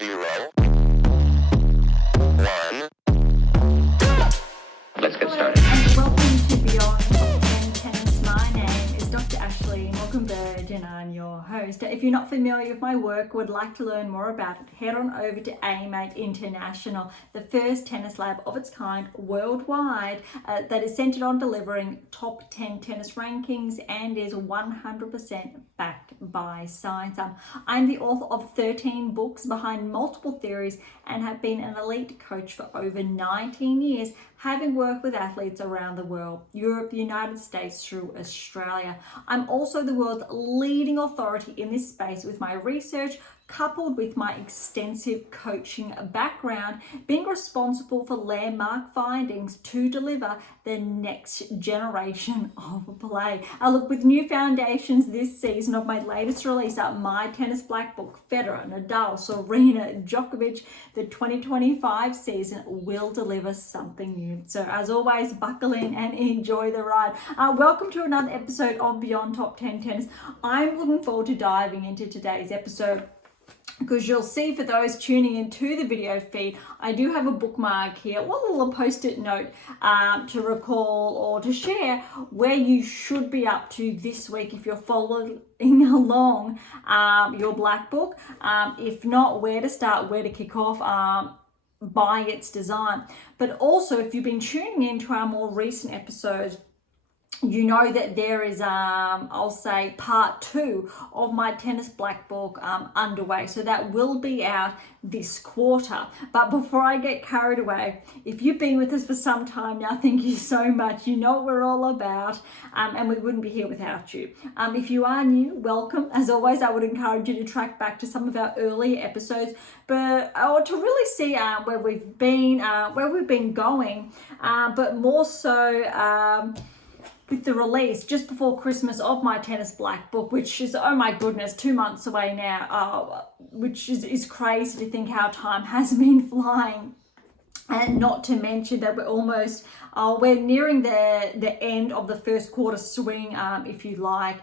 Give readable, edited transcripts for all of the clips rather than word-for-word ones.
0, 1. Let's get started. And welcome to Beyond Top 10 Tennis. My name is Dr. Ashley Berge and I'm your host. If you're not familiar with my work, would like to learn more about it, head on over to AM8 International, the first tennis lab of its kind worldwide that is centered on delivering top 10 tennis rankings and is 100% backed by science. I'm the author of 13 books behind multiple theories and have been an elite coach for over 19 years, having worked with athletes around the world, Europe, the United States through Australia. I'm also the world's leading authority in this space with my research coupled with my extensive coaching background, being responsible for landmark findings to deliver the next generation of play. I look with new foundations this season of my latest release, My Tennis Black Book, Federer, Nadal, Serena, Djokovic, the 2025 season will deliver something new. So as always, buckle in and enjoy the ride. Welcome to another episode of Beyond Top 10 Tennis. I'm looking forward to diving into today's episode, because you'll see for those tuning into the video feed, I do have a bookmark here, a little post-it note to recall or to share where you should be up to this week if you're following along your black book. If not, where to start, where to kick off by its design. But also, if you've been tuning into our more recent episodes, you know that there is, I'll say, part 2 of my tennis black book underway. So that will be out this quarter. But before I get carried away, if you've been with us for some time now, thank you so much. You know what we're all about, and we wouldn't be here without you. If you are new, welcome. As always, I would encourage you to track back to some of our earlier episodes, or to really see where we've been going, but more so with the release just before Christmas of my tennis black book, which is, oh my goodness, 2 months away now, which is crazy to think how time has been flying. And not to mention that we're nearing the end of the first quarter swing, if you like,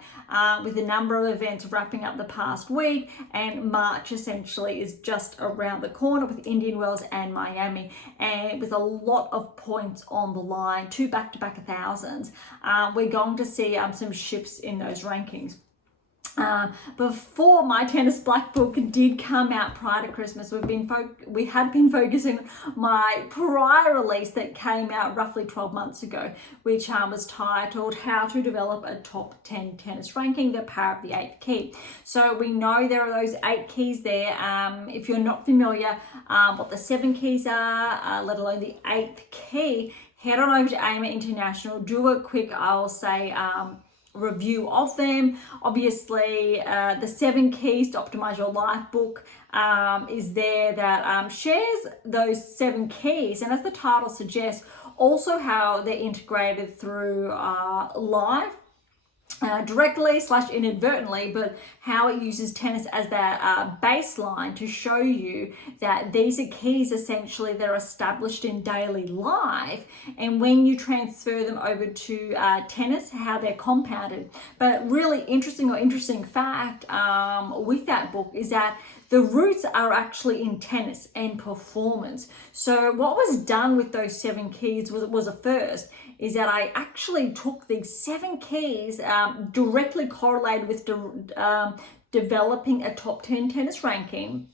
with a number of events wrapping up the past week, and March essentially is just around the corner with Indian Wells and Miami, and with a lot of points on the line, 2 back-to-back 1000s. We're going to see some shifts in those rankings. Before my tennis black book did come out prior to Christmas, we had been focusing on my prior release that came out roughly 12 months ago, which was titled How to Develop a Top 10 Tennis Ranking, the Power of the 8th Key. So we know there are those 8 keys there. If you're not familiar what the 7 keys are, let alone the 8th key, head on over to AM8 International, do a quick, I'll say, review of them. Obviously, the 7 keys to optimize your life book is there, that shares those 7 keys, and as the title suggests, also how they're integrated through life directly / inadvertently, but how it uses tennis as that baseline to show you that these are keys essentially that are established in daily life, and when you transfer them over to tennis, how they're compounded. But really interesting fact with that book is that the roots are actually in tennis and performance. So what was done with those 7 keys was a first, is that I actually took these 7 keys directly correlated with developing a top 10 tennis ranking.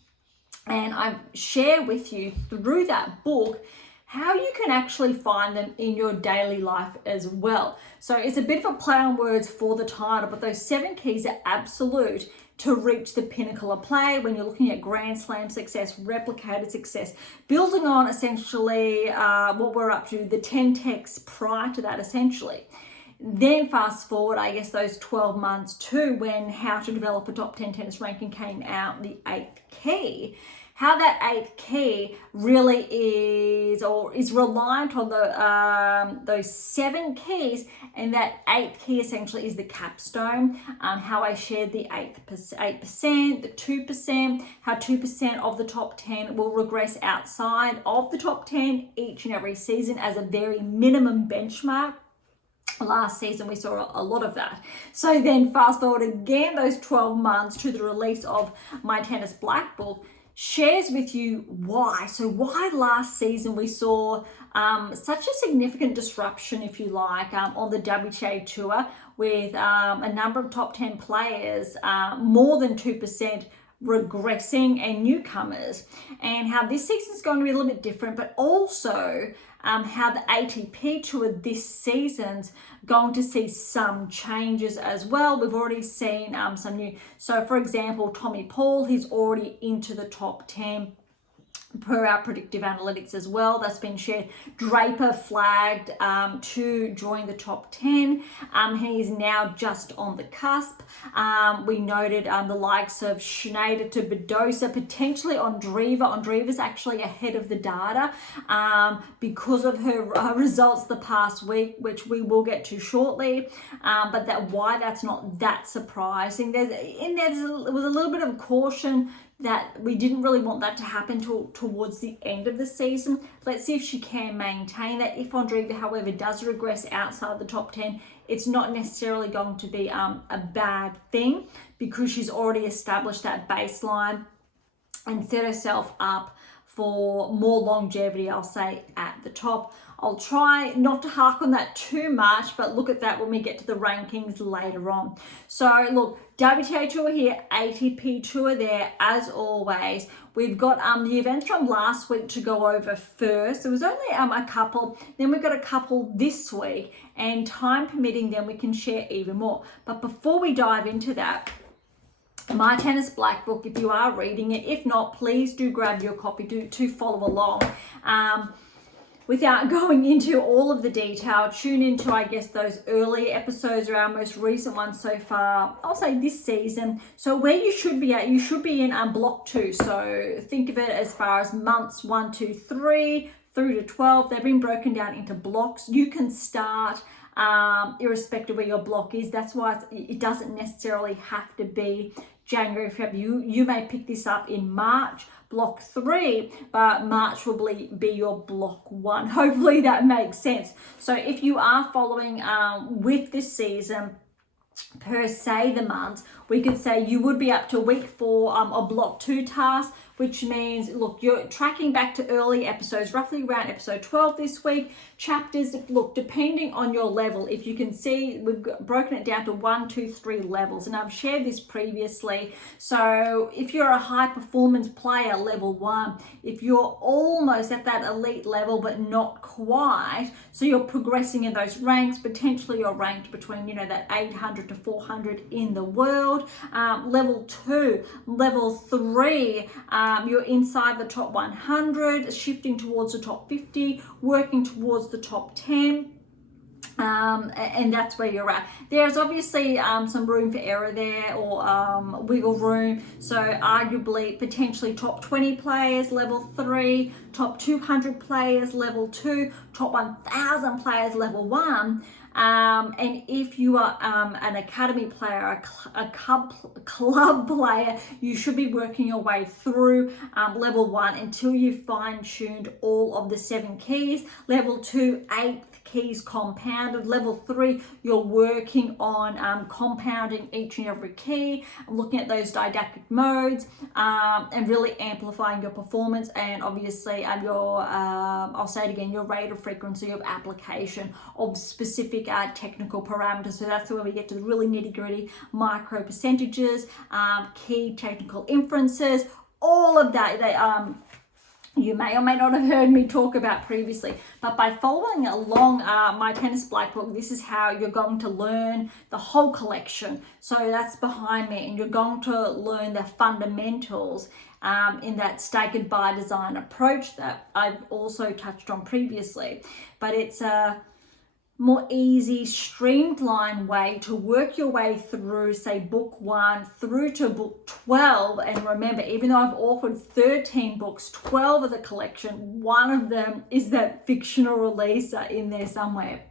And I share with you through that book how you can actually find them in your daily life as well. So it's a bit of a play on words for the title, but those 7 keys are absolute to reach the pinnacle of play when you're looking at Grand Slam success, replicated success, building on essentially what we're up to, the 10 techs prior to that essentially. Then fast forward, I guess, those 12 months to when How to Develop a Top 10 Tennis Ranking came out, the 8th key. How that 8th key really is reliant on those 7 keys, and that 8th key essentially is the capstone. How I shared the 8%, the 2%, how 2% of the top 10 will regress outside of the top 10 each and every season as a very minimum benchmark. Last season we saw a lot of that. So then fast forward again those 12 months to the release of my tennis black book, shares with you why. So why last season we saw such a significant disruption, if you like, on the WTA Tour with a number of top 10 players, more than 2% regressing, and newcomers, and how this season's going to be a little bit different, but also how the ATP Tour this season's going to see some changes as well. We've already seen some new, so for example, Tommy Paul, he's already into the top 10 per our predictive analytics as well. That's been shared. Draper flagged to join the top 10. He's now just on the cusp. We noted the likes of Schneider to Badosa, potentially Andreeva. Andreeva's actually ahead of the data because of her results the past week, which we will get to shortly. But why that's not that surprising. There was a little bit of caution that we didn't really want that to happen towards the end of the season. Let's see if she can maintain that. If Andreeva, however, does regress outside the top 10, it's not necessarily going to be a bad thing, because she's already established that baseline and set herself up for more longevity, I'll say, at the top. I'll try not to hark on that too much, but look at that when we get to the rankings later on. So look, WTA Tour here, ATP Tour there, as always. We've got the events from last week to go over first. There was only a couple, then we've got a couple this week, and time permitting, then we can share even more. But before we dive into that, My Tennis Black Book, if you are reading it, if not, please do grab your copy to follow along. Without going into all of the detail, tune into, I guess, those early episodes, or our most recent ones so far, I'll say this season. So where you should be at, you should be in block 2. So think of it as far as months 1, 2, 3 through to 12. They've been broken down into blocks. You can start irrespective of where your block is. That's why it doesn't necessarily have to be January, February. You may pick this up in March, block 3, but March will be your block 1. Hopefully that makes sense. So if you are following with this season, per se the months, we could say you would be up to week 4 of block 2 task, which means, look, you're tracking back to early episodes, roughly around episode 12 this week. Chapters, look, depending on your level, if you can see, we've broken it down to 1, 2, 3 levels, and I've shared this previously. So if you're a high performance player, level 1, if you're almost at that elite level, but not quite, so you're progressing in those ranks, potentially you're ranked between, that 800 to 400 in the world. Level 2, level 3, you're inside the top 100, shifting towards the top 50, working towards the top 10. And that's where you're at. There's obviously some room for error there, or wiggle room. So arguably, potentially top 20 players, level 3, top 200 players, level 2, top 1,000 players, level 1. And if you are an academy player, a club player, you should be working your way through level 1 until you've fine-tuned all of the 7 keys. Level 2, 8 keys compounded. Level 3, you're working on compounding each and every key, looking at those didactic modes, and really amplifying your performance, and obviously your, I'll say it again, your rate of frequency of application of specific technical parameters. So that's where we get to the really nitty-gritty micro percentages, key technical inferences, all of that. You may or may not have heard me talk about previously, but by following along My Tennis Black Book, this is how you're going to learn the whole collection. So that's behind me, and you're going to learn the fundamentals in that staggered by design approach that I've also touched on previously. But it's a more easy, streamlined way to work your way through, say, book 1 through to book 12. And remember, even though I've offered 13 books, 12 of the collection, one of them is that fictional release in there somewhere.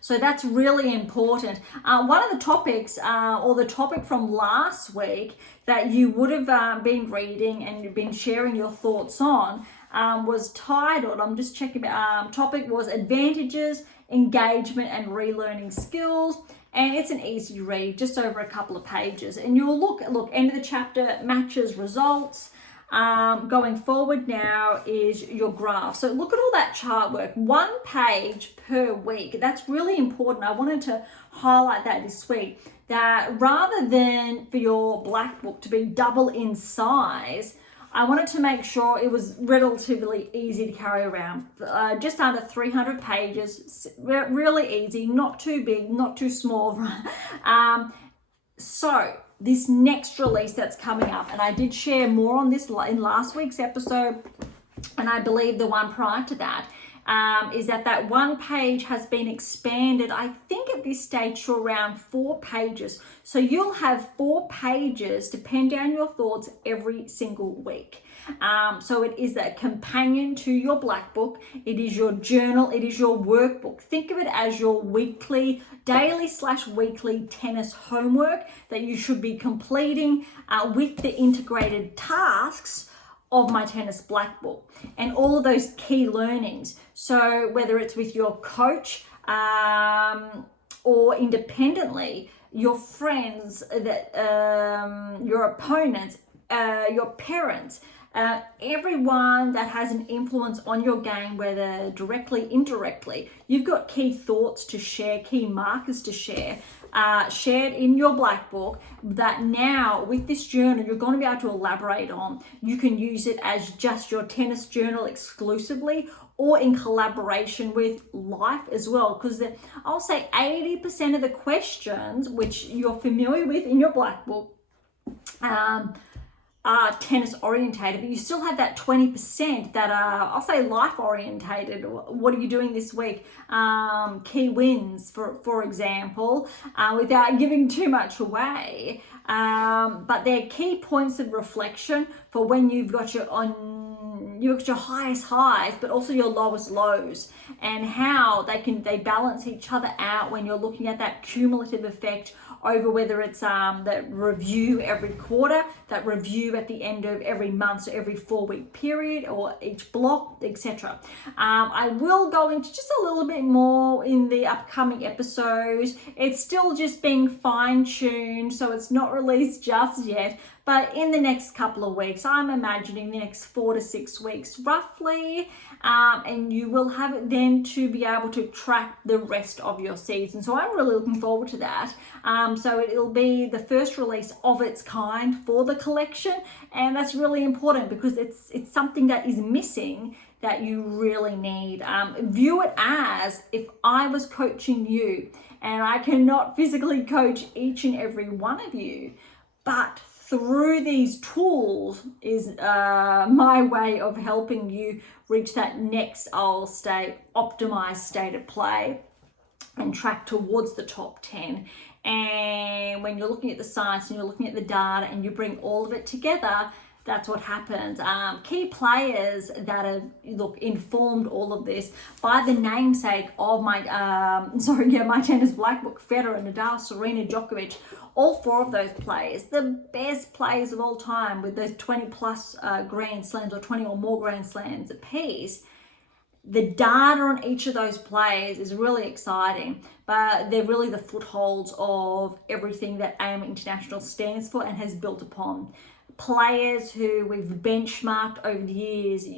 So that's really important. One of the topics, or the topic from last week that you would have been reading and you've been sharing your thoughts on, was titled, I'm just checking, topic was advantages, engagement, and relearning skills. And it's an easy read, just over a couple of pages. And you'll look, end of the chapter, matches results. going forward now is your graph. So look at all that chart work, 1 page per week. That's really important. I wanted to highlight that this week, that rather than for your black book to be double in size, I wanted to make sure it was relatively easy to carry around. Just under 300 pages, really easy, not too big, not too small. So this next release that's coming up, and I did share more on this in last week's episode, and I believe the one prior to that, is that 1 page has been expanded, I think at this stage, to around 4 pages. So you'll have 4 pages to pen down your thoughts every single week. So it is a companion to your black book. It is your journal. It is your workbook. Think of it as your daily/weekly tennis homework that you should be completing with the integrated tasks of my tennis black book and all of those key learnings. So whether it's with your coach or independently, your friends, your opponents, your parents, everyone that has an influence on your game, whether directly, indirectly, you've got key thoughts to share, key markers to share, shared in your black book that now with this journal you're going to be able to elaborate on. You can use it as just your tennis journal exclusively or in collaboration with life as well, because I'll say 80% of the questions which you're familiar with in your black book are tennis orientated, but you still have that 20% that are, I'll say, life orientated. What are you doing this week? Key wins, for example, without giving too much away. But they're key points of reflection for when you've got your highest highs, but also your lowest lows, and how they balance each other out when you're looking at that cumulative effect over whether it's that review every quarter, that review at the end of every month, so every 4-week period or each block, etc. I will go into just a little bit more in the upcoming episodes. It's still just being fine-tuned, so it's not released just yet. But in the next couple of weeks, I'm imagining the next 4 to 6 weeks roughly, and you will have it then to be able to track the rest of your season. So I'm really looking forward to that. So it'll be the first release of its kind for the collection, and that's really important because it's something that is missing that you really need. View it as if I was coaching you, and I cannot physically coach each and every one of you, but through these tools is my way of helping you reach that next, I'll say, optimized state of play and track towards the top 10. And when you're looking at the science and you're looking at the data and you bring all of it together, that's what happens. Key players that have informed all of this by the namesake of my tennis black book: Federer, Nadal, Serena, Djokovic. All 4 of those players, the best players of all time, with those 20 plus Grand Slams or 20 or more Grand Slams apiece. The data on each of those players is really exciting, but they're really the footholds of everything that AM8 International stands for and has built upon. Players who we've benchmarked over the years,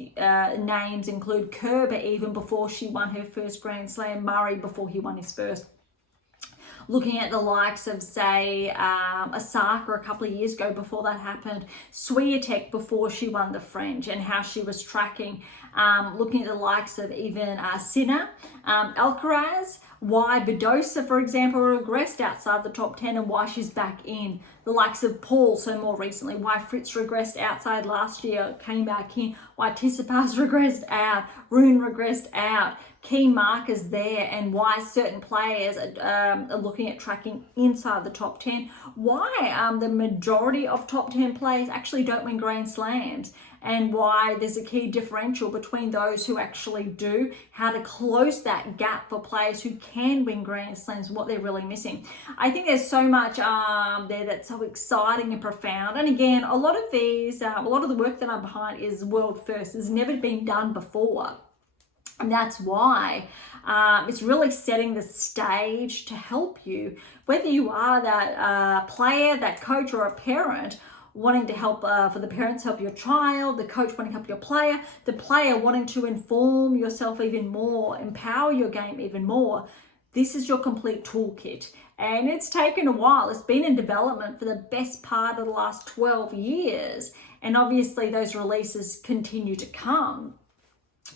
names include Kerber even before she won her first Grand Slam, Murray before he won his first. Looking at the likes of, say, Osaka a couple of years ago before that happened, Swiatek before she won the French and how she was tracking. Looking at the likes of even Sinner, Alcaraz, why Badosa, for example, regressed outside the top 10 and why she's back in. The likes of Paul, so more recently, why Fritz regressed outside last year, came back in, why Tsitsipas regressed out, Rune regressed out. Key markers there, and why certain players are looking at tracking inside the top 10, why the majority of top 10 players actually don't win Grand Slams, and why there's a key differential between those who actually do, how to close that gap for players who can win Grand Slams, what they're really missing. I think there's so much there that's so exciting and profound. And again, a lot of the work that I'm behind is world first. It's never been done before. And that's why it's really setting the stage to help you, whether you are that player, that coach, or a parent, wanting to help for the parents help your child, the coach wanting to help your player, the player wanting to inform yourself even more, empower your game even more. This is your complete toolkit. And it's taken a while. It's been in development for the best part of the last 12 years. And obviously those releases continue to come.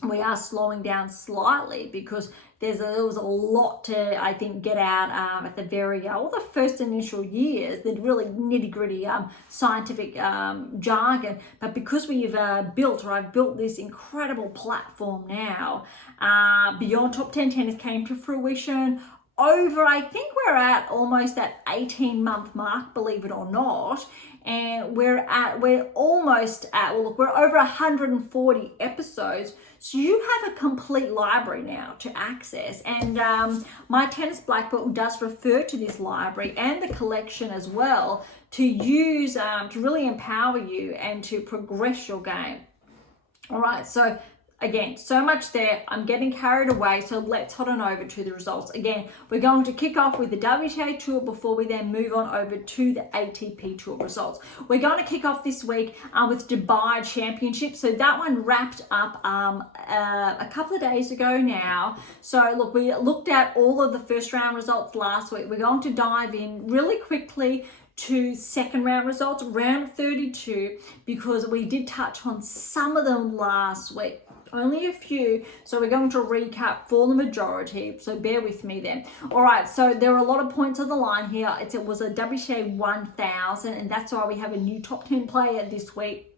We are slowing down slightly because there was a lot to, I think, get out at the the first initial years, the really nitty-gritty scientific jargon. But because I've built this incredible platform now, Beyond Top 10 Tennis came to fruition I think we're at almost that 18-month mark, believe it or not. And we're almost at, we're over 140 episodes. So you have a complete library now to access. And my Tennis Black Book does refer to this library and the collection as well to use, to really empower you and to progress your game. All right, so again, so much there. I'm getting carried away, so let's head on over to the results. Again, we're going to kick off with the WTA Tour before we then move on over to the ATP Tour results. We're going to kick off this week with Dubai Championship. So that one wrapped up a couple of days ago now. So look, we looked at all of the first round results last week. We're going to dive in really quickly to second round results, round 32, because we did touch on some of them last week. Only a few, so we're going to recap for the majority, so bear with me then. All right, so there are a lot of points on the line here. It was a WTA 1000, and that's why we have a new top 10 player this week,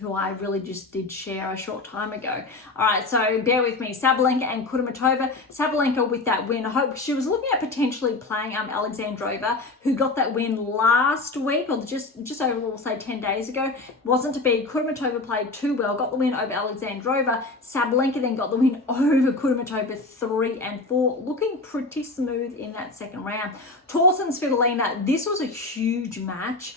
who I really just did share a short time ago. All right, so bear with me. Sabalenka and Kudermetova. Sabalenka with that win. I hope she was looking at potentially playing Alexandrova, who got that win last week, or just over, we'll say 10 days ago. Wasn't to be. Kudermetova played too well, got the win over Alexandrova. Sabalenka then got the win over Kudermetova 3 and 4, looking pretty smooth in that second round. Tauson Svitolina, this was a huge match,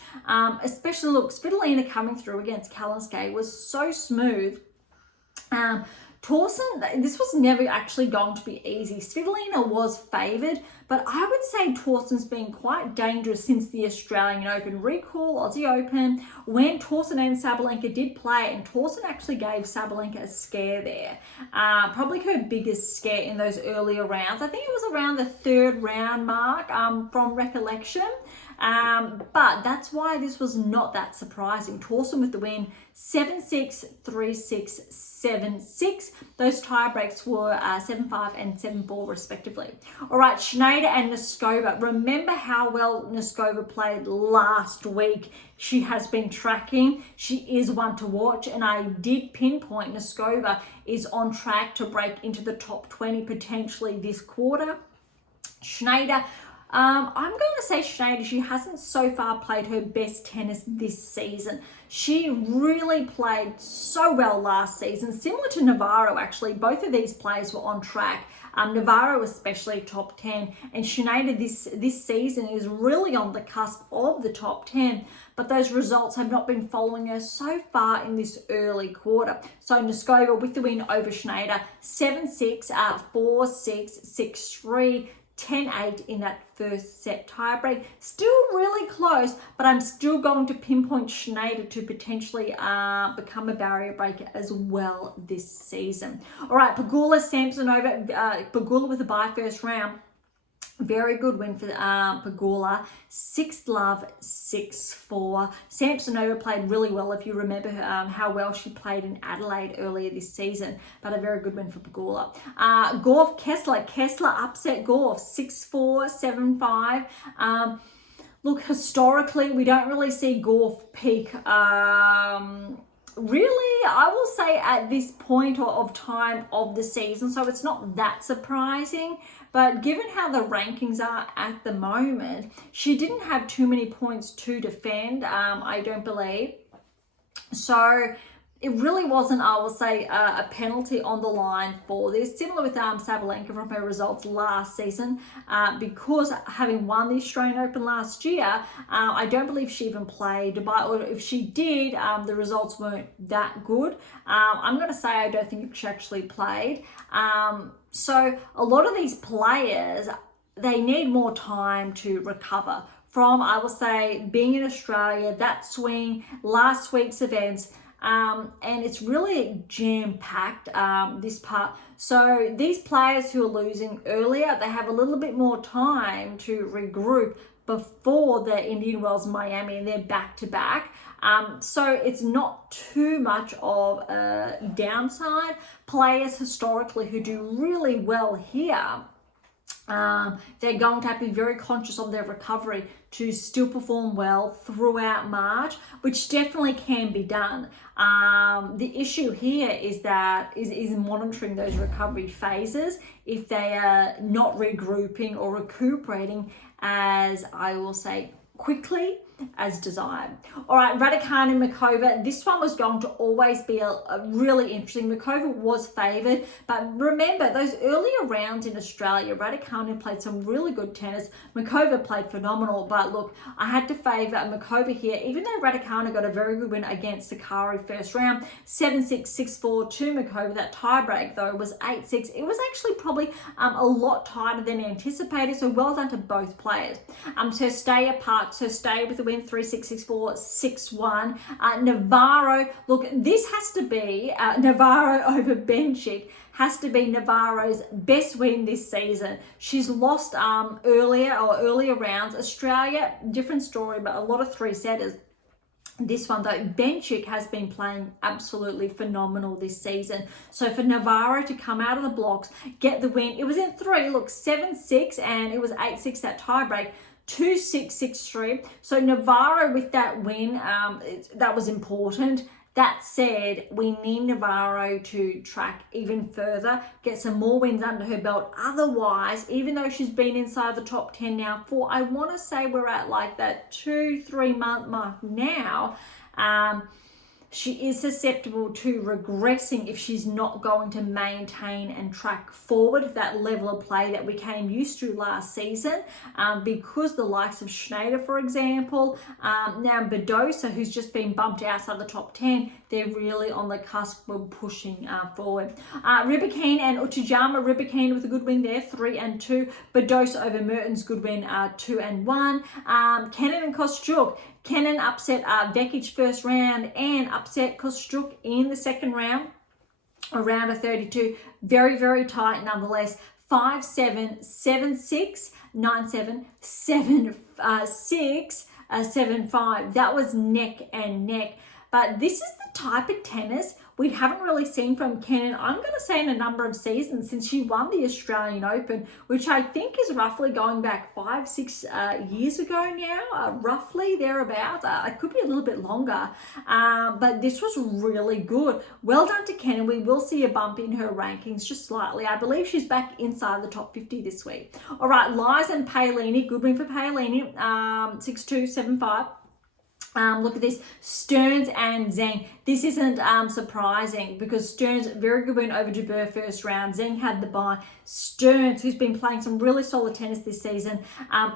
especially look, Svitolina coming through against Kalinske was so smooth. Tauson, this was never actually going to be easy. Svitolina was favoured, but I would say Tauson's been quite dangerous since the Australian Open. Recall Aussie Open, when Tauson and Sabalenka did play, and Tauson actually gave Sabalenka a scare there. Probably her biggest scare in those earlier rounds. I think it was around the third round mark from recollection. But that's why this was not that surprising. Tauson with the win, 7-6, 3-6, 7-6. Those tie breaks were 7-5 and 7-4 respectively. All right, Schneider and Noskova. Remember how well Noskova played last week. She has been tracking. She is one to watch, and I did pinpoint Noskova is on track to break into the top 20 potentially this quarter. Schneider, I'm going to say Schneider, she hasn't so far played her best tennis this season. She really played so well last season, similar to Navarro actually. Both of these players were on track. Navarro especially top 10, and Schneider this season is really on the cusp of the top 10, but those results have not been following her so far in this early quarter. So Noskova with the win over Schneider, 7-6, 4-6, 6-3, 10-8 in that first set tiebreak. Still really close, but I'm still going to pinpoint Schneider to potentially become a barrier breaker as well this season. All right, Pegula, Samsonova, Pegula with a bye first round. Very good win for Pegula, 6-love, 6-4. Samsonova played really well, if you remember how well she played in Adelaide earlier this season, but a very good win for Pegula. Gauff, Kessler upset Gauff, 6-4, 7-5. Look, historically, we don't really see Gauff peak. Really, I will say at this point of time of the season, so it's not that surprising. But given how the rankings are at the moment, she didn't have too many points to defend, I don't believe. So it really wasn't, I will say, a penalty on the line for this. Similar with Sabalenka from her results last season, because having won the Australian Open last year, I don't believe she even played Dubai, or if she did, the results weren't that good. I'm going to say I don't think she actually played. So a lot of these players, they need more time to recover from, I will say, being in Australia, that swing, last week's events, and it's really jam-packed, this part. So these players who are losing earlier, they have a little bit more time to regroup before the Indian Wells Miami, and they're back-to-back. So it's not too much of a downside. Players historically who do really well here, they're going to have to be very conscious of their recovery to still perform well throughout March, which definitely can be done. The issue here is that is monitoring those recovery phases if they are not regrouping or recuperating, as I will say, quickly as desired. All right, Raducanu and Mikova. This one was going to always be a really interesting. Mikova was favoured, but remember those earlier rounds in Australia, Raducanu played some really good tennis. Mikova played phenomenal, but look, I had to favour Mikova here, even though Raducanu got a very good win against Sakari first round, 7-6, 6-4 to Mikova. That tiebreak though was 8-6. It was actually probably a lot tighter than anticipated, so well done to both players. So stay apart, so stay with the win, 3-6, 6-4, 6-1. Navarro, look, this has to be Navarro over Benchik, has to be Navarro's best win this season. She's lost earlier rounds. Australia, different story, but a lot of three-setters. This one though, Benchik has been playing absolutely phenomenal this season. So for Navarro to come out of the blocks, get the win, it was in 3, look, 7-6, and it was 8-6 that tiebreak. 2-6, 6-3. So Navarro with that win, that was important. That said, we need Navarro to track even further, get some more wins under her belt. Otherwise, even though she's been inside the top 10 now for, I want to say we're at like that 2-3 month mark now, she is susceptible to regressing if she's not going to maintain and track forward that level of play that we came used to last season, because the likes of Schneider, for example, now Badosa, who's just been bumped outside the top 10, they're really on the cusp of pushing forward. Rybakina and Uchijama, Rybakina with a good win there, 3-2. Badosa over Mertens, good win, 2-1. Kenin and Kostyuk. Kenin upset Vekic first round and upset Kostyuk in the second round, a round of 32. Very, very tight nonetheless. 5-7, 7-6, 9-7, 7-6, 7-5. That was neck and neck. But this is the type of tennis we haven't really seen from Kenin, I'm going to say, in a number of seasons since she won the Australian Open, which I think is roughly going back 5-6 years ago now, roughly thereabouts. It could be a little bit longer, but this was really good. Well done to Kenin. We will see a bump in her rankings just slightly. I believe she's back inside the top 50 this week. All right, Lies and Paolini, good win for Paolini, 6-2, 7-5. Look at this, Stearns and Zheng. This isn't surprising because Stearns, very good win over Jabeur first round. Zheng had the bye. Stearns, who's been playing some really solid tennis this season,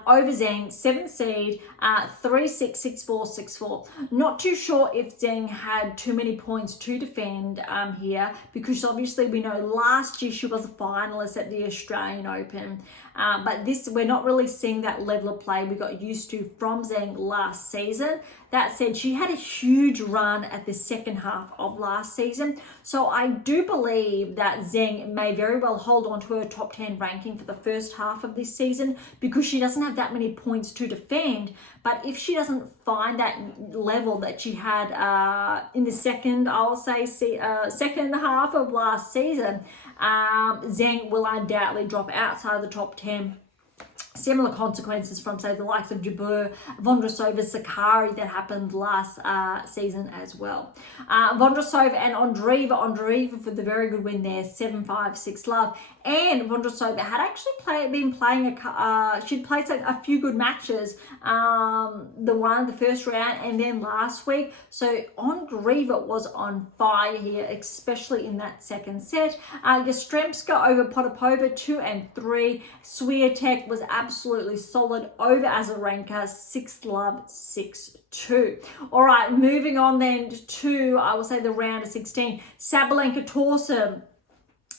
over Zheng, 7 seed, 3-6, 6-4, 6-4. Not too sure if Zheng had too many points to defend here, because obviously we know last year she was a finalist at the Australian Open. But this, we're not really seeing that level of play we got used to from Zheng last season. That said, she had a huge run at the second half of last season. So I do believe that Zheng may very well hold on to her top 10 ranking for the first half of this season because she doesn't have that many points to defend. But if she doesn't find that level that she had in the second, I'll say, second half of last season, Zheng will undoubtedly drop outside the top 10. Similar consequences from, say, the likes of Jabeur, Vondrousova, Sakari that happened last season as well. Vondrousova and Ondreeva for the very good win there, 7-5, 6-love. And Vondrousova had actually been playing she'd played a few good matches, the first round and then last week. So Ondreeva was on fire here, especially in that second set. Yastremska over Potapova, 2-3. Swiatek was absolutely solid over Azarenka, 6-love, 6-2. All right, moving on then to, I will say, the round of 16. Sabalenka Tauson.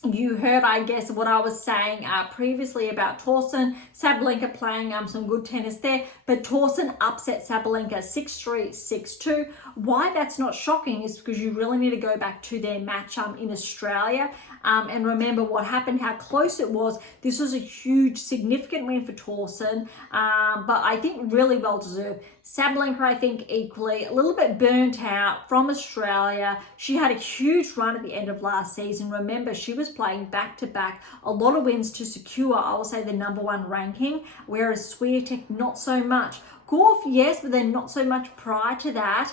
You heard, I guess, what I was saying previously about Thorsen. Sabalenka playing some good tennis there, but Thorsen upset Sabalenka 6-3, 6-2. Why that's not shocking is because you really need to go back to their match in Australia and remember what happened, how close it was. This was a huge, significant win for Thorsen, but I think really well deserved. Sabalenka, I think, equally a little bit burnt out from Australia. She had a huge run at the end of last season. Remember, she was playing back-to-back, a lot of wins to secure, I will say, the #1 ranking, whereas Swiatek, not so much. Gauff, yes, but then not so much prior to that.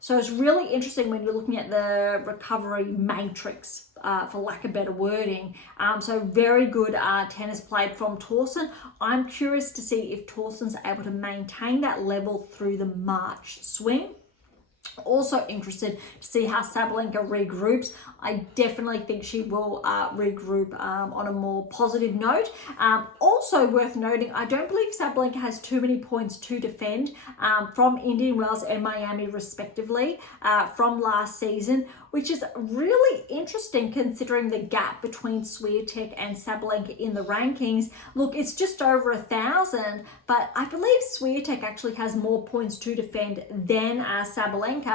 So it's really interesting when you're looking at the recovery matrix, for lack of better wording. So very good tennis played from Thorsen. I'm curious to see if Thorsen's able to maintain that level through the March swing. Also interested to see how Sabalenka regroups. I definitely think she will regroup on a more positive note. Also worth noting, I don't believe Sabalenka has too many points to defend from Indian Wells and Miami respectively from last season, which is really interesting considering the gap between Swiatek and Sabalenka in the rankings. Look, it's just over 1,000, but I believe Swiatek actually has more points to defend than Sabalenka.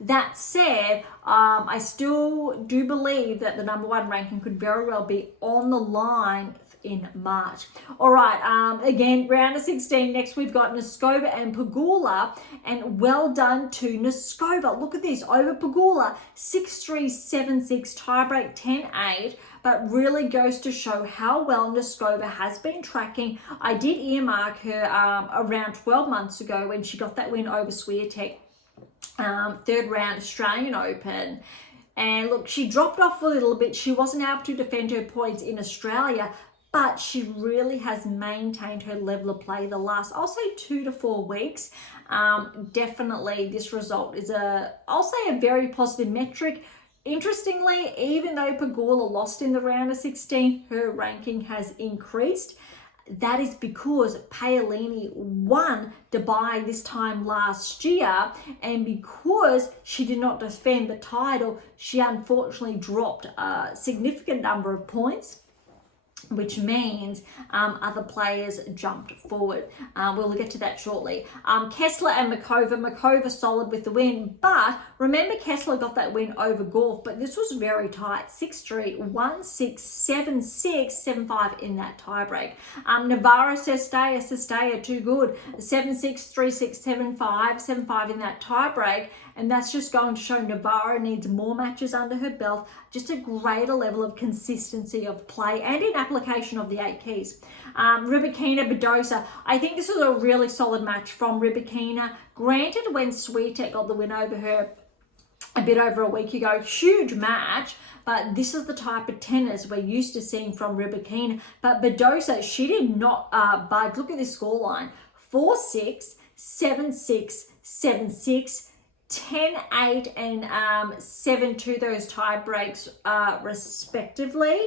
That said, I still do believe that the #1 ranking could very well be on the line in March. All right, again, round of 16. Next, we've got Noskova and Pegula, and well done to Noskova. Look at this, over Pegula, 6-3, 7-6, tiebreak 10-8, but really goes to show how well Noskova has been tracking. I did earmark her around 12 months ago when she got that win over Swiatek, third round Australian Open. And look, she dropped off a little bit. She wasn't able to defend her points in Australia, but she really has maintained her level of play the last, I'll say, 2 to 4 weeks. Definitely this result is I'll say a very positive metric. Interestingly, even though Pegula lost in the round of 16, her ranking has increased. That is because Paolini won Dubai this time last year, and because she did not defend the title, she unfortunately dropped a significant number of points, which means other players jumped forward. We'll get to that shortly. Kessler and Makova solid with the win, but remember Kessler got that win over Gauff, but this was very tight, 6-3, 1-6, 7-6, 7-5 in that tiebreak. Navarro, Cestella, too good, 7-6, 3-6, 7-5, 7-5 in that tiebreak, and that's just going to show Navarro needs more matches under her belt, just a greater level of consistency of play and in application of the 8 keys. Rybakina, Badosa. I think this was a really solid match from Rybakina. Granted, when Swiatek got the win over her a bit over a week ago, huge match, but this is the type of tennis we're used to seeing from Rybakina. But Badosa, she did not budge. Look at this scoreline, 4-6, 7-6, 7-6, 10-8 and 7-2, those tie breaks respectively.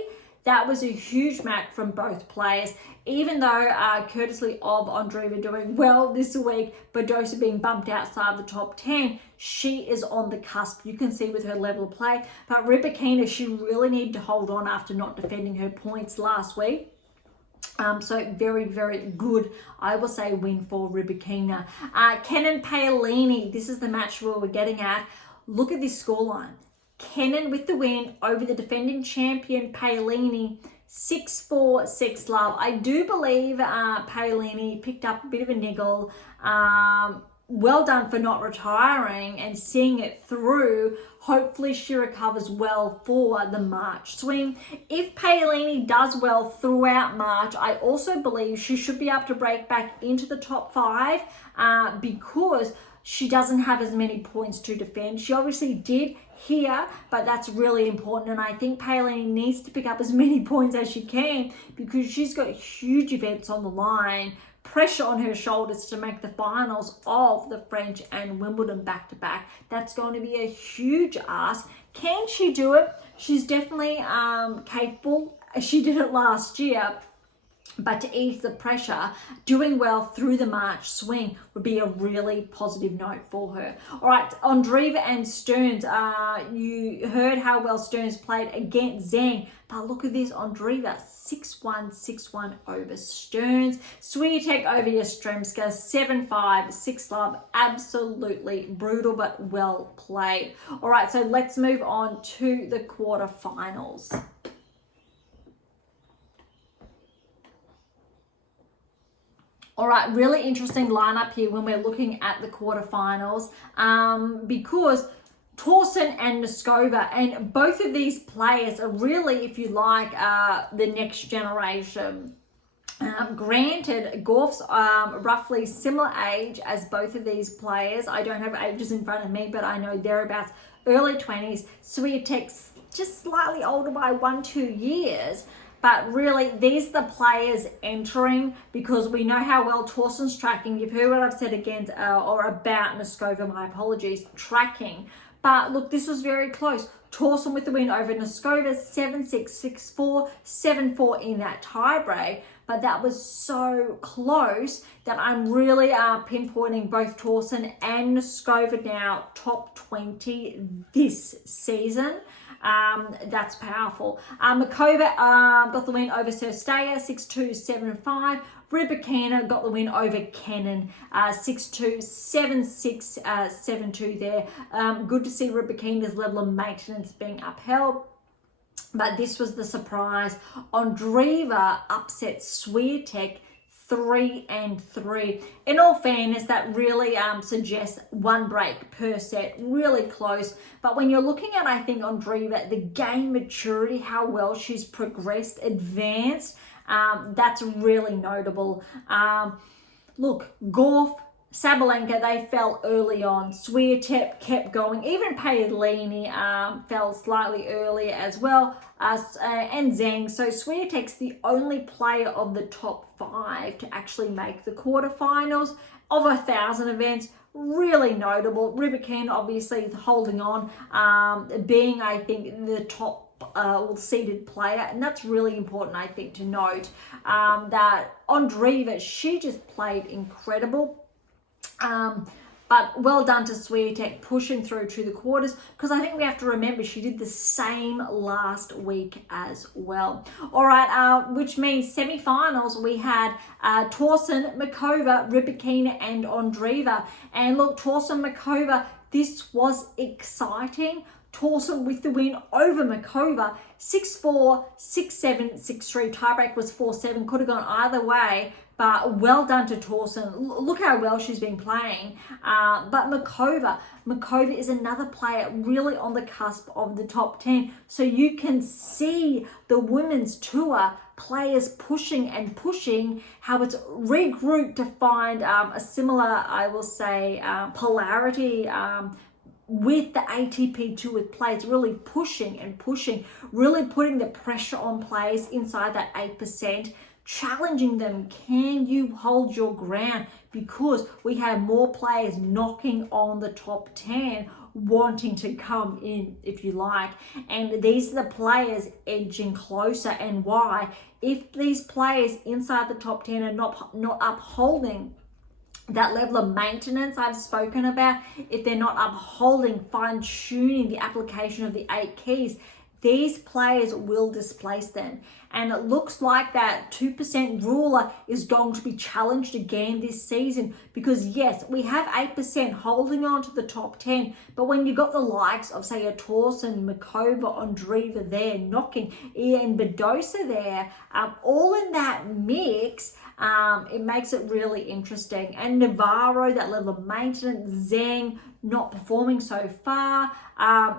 That was a huge match from both players. Even though courtesy of Andreeva doing well this week, Badosa being bumped outside the top 10, she is on the cusp. You can see with her level of play. But Rybakina, she really needed to hold on after not defending her points last week. So very, very good, I will say, win for Rybakina. Kenin Paolini, this is the match where we're getting at. Look at this scoreline. Kenin with the win over the defending champion Paolini, 6-4, 6-love. I do believe Paolini picked up a bit of a niggle. Well done for not retiring and seeing it through. Hopefully she recovers well for the March swing. If Paolini does well throughout March, I also believe she should be able to break back into the top 5 because she doesn't have as many points to defend. She obviously did here, but that's really important. And I think Paolini needs to pick up as many points as she can because she's got huge events on the line, pressure on her shoulders to make the finals of the French and Wimbledon back-to-back. That's going to be a huge ask. Can she do it? She's definitely capable. She did it last year. But to ease the pressure, doing well through the March swing would be a really positive note for her. All right, Andreeva and Stearns. You heard how well Stearns played against Zhang. But look at this, Andreeva, 6-1, 6-1 over Stearns. Swiatek over Yastremska, 7-5, 6-love. Absolutely brutal, but well played. All right, so let's move on to the quarterfinals. All right, really interesting lineup here when we're looking at the quarterfinals, because Thorsen and Noskova, and both of these players are really, if you like, the next generation. Granted, Gauff's roughly similar age as both of these players. I don't have ages in front of me, but I know they're about early 20s. Swiatek's just slightly older by 1-2 years. But really, these are the players entering, because we know how well Thorsen's tracking. You've heard what I've said against or about Noskova, my apologies, tracking. But look, this was very close. Thorsen with the win over Noskova, 7-6, 6-4, 7-4 in that tiebreak. But that was so close that I'm really pinpointing both Thorsen and Noskova now top 20 this season. That's powerful. Makova got the win over Sersteya, 6-2, 7-5. Rybakina got the win over Kenin, 6-2, 7-6, 7-2 there. Good to see Rybakina's level of maintenance being upheld. But this was the surprise. Andreeva upset Swiatek 3-3. In all fairness, that really suggests one break per set, really close. But when you're looking at, I think, Andreeva, the game maturity, how well she's progressed, advanced, that's really notable. Look, Gauff, Sabalenka, they fell early on. Swiatek kept going. Even Paolini fell slightly earlier as well, and Zhang. So Swiatek's the only player of the top 5 to actually make the quarterfinals of 1,000 events. Really notable. Rybakina obviously holding on, being, I think, the top seeded player, and that's really important, I think, to note that Andreeva, she just played incredible. But well done to Swiatek pushing through to the quarters, because I think we have to remember she did the same last week as well. All right, which means semi-finals, we had Thorsen, Makova, Rybakina and Andreeva. And look, Thorsen, Makova, this was exciting. Thorsen with the win over Makova, 6-4, 6-7, 6-3. Tiebreak was 4-7, could have gone either way. But well done to Thorsen. Look how well she's been playing. But Makova is another player really on the cusp of the top 10. So you can see the women's tour players pushing and pushing, how it's regrouped to find a similar, I will say, polarity with the ATP Tour with players really pushing and pushing, really putting the pressure on players inside that 8%. Challenging them, can you hold your ground? Because we have more players knocking on the top 10, wanting to come in, if you like. And these are the players edging closer. And why? If these players inside the top 10 are not upholding that level of maintenance I've spoken about, if they're not upholding, fine-tuning the application of the 8 keys, these players will displace them. And it looks like that 2% ruler is going to be challenged again this season, because yes, we have 8% holding on to the top 10, but when you've got the likes of, say, a Thorsen, Makova, Andreeva there knocking, and Badosa there, all in that mix, it makes it really interesting. And Navarro, that level of maintenance, Zhang not performing so far.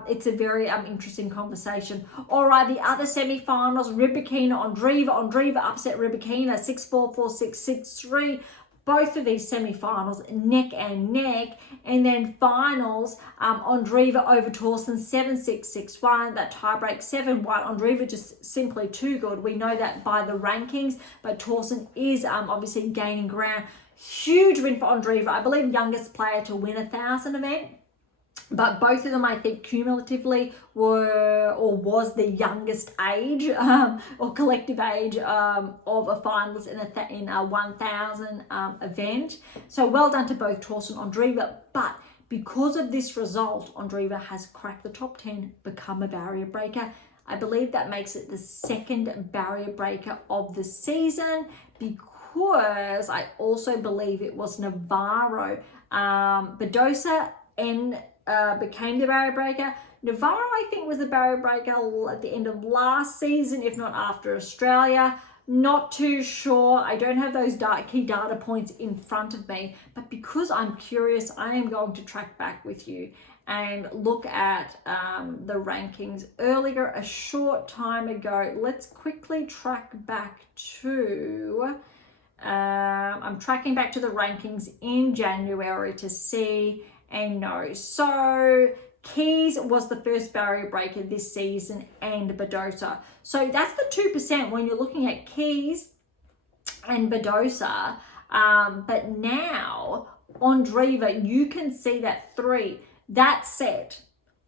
It's a very interesting conversation. All right, the other semi-finals, Rybakina, Andreeva upset Rybakina 6-4, 4-6, 6-3. Both of these semi-finals neck and neck. And then finals, Andreeva over Thorsen 7-6, 6-1. That tiebreak 7-1. Andreeva just simply too good. We know that by the rankings, but Thorsen is obviously gaining ground. Huge win for Andreeva. I believe youngest player to win 1,000 event. But both of them, I think, cumulatively were or was the youngest age or collective age of a finalist in a 1,000 event. So well done to both Torsten and Ondreva. But because of this result, Ondreva has cracked the top 10, become a barrier breaker. I believe that makes it the second barrier breaker of the season, because I also believe it was Navarro, Badosa, and became the barrier breaker. Navarro, I think, was the barrier breaker at the end of last season, if not after Australia. Not too sure. I don't have those key data points in front of me, but because I'm curious, I am going to track back with you and look at the rankings earlier, a short time ago. Let's quickly track back to, I'm tracking back to the rankings in January to see and know. So Keys was the first barrier breaker this season, and Badosa. So that's the 2% when you're looking at Keys and Badosa. But now Ondreva, you can see that 3. That set,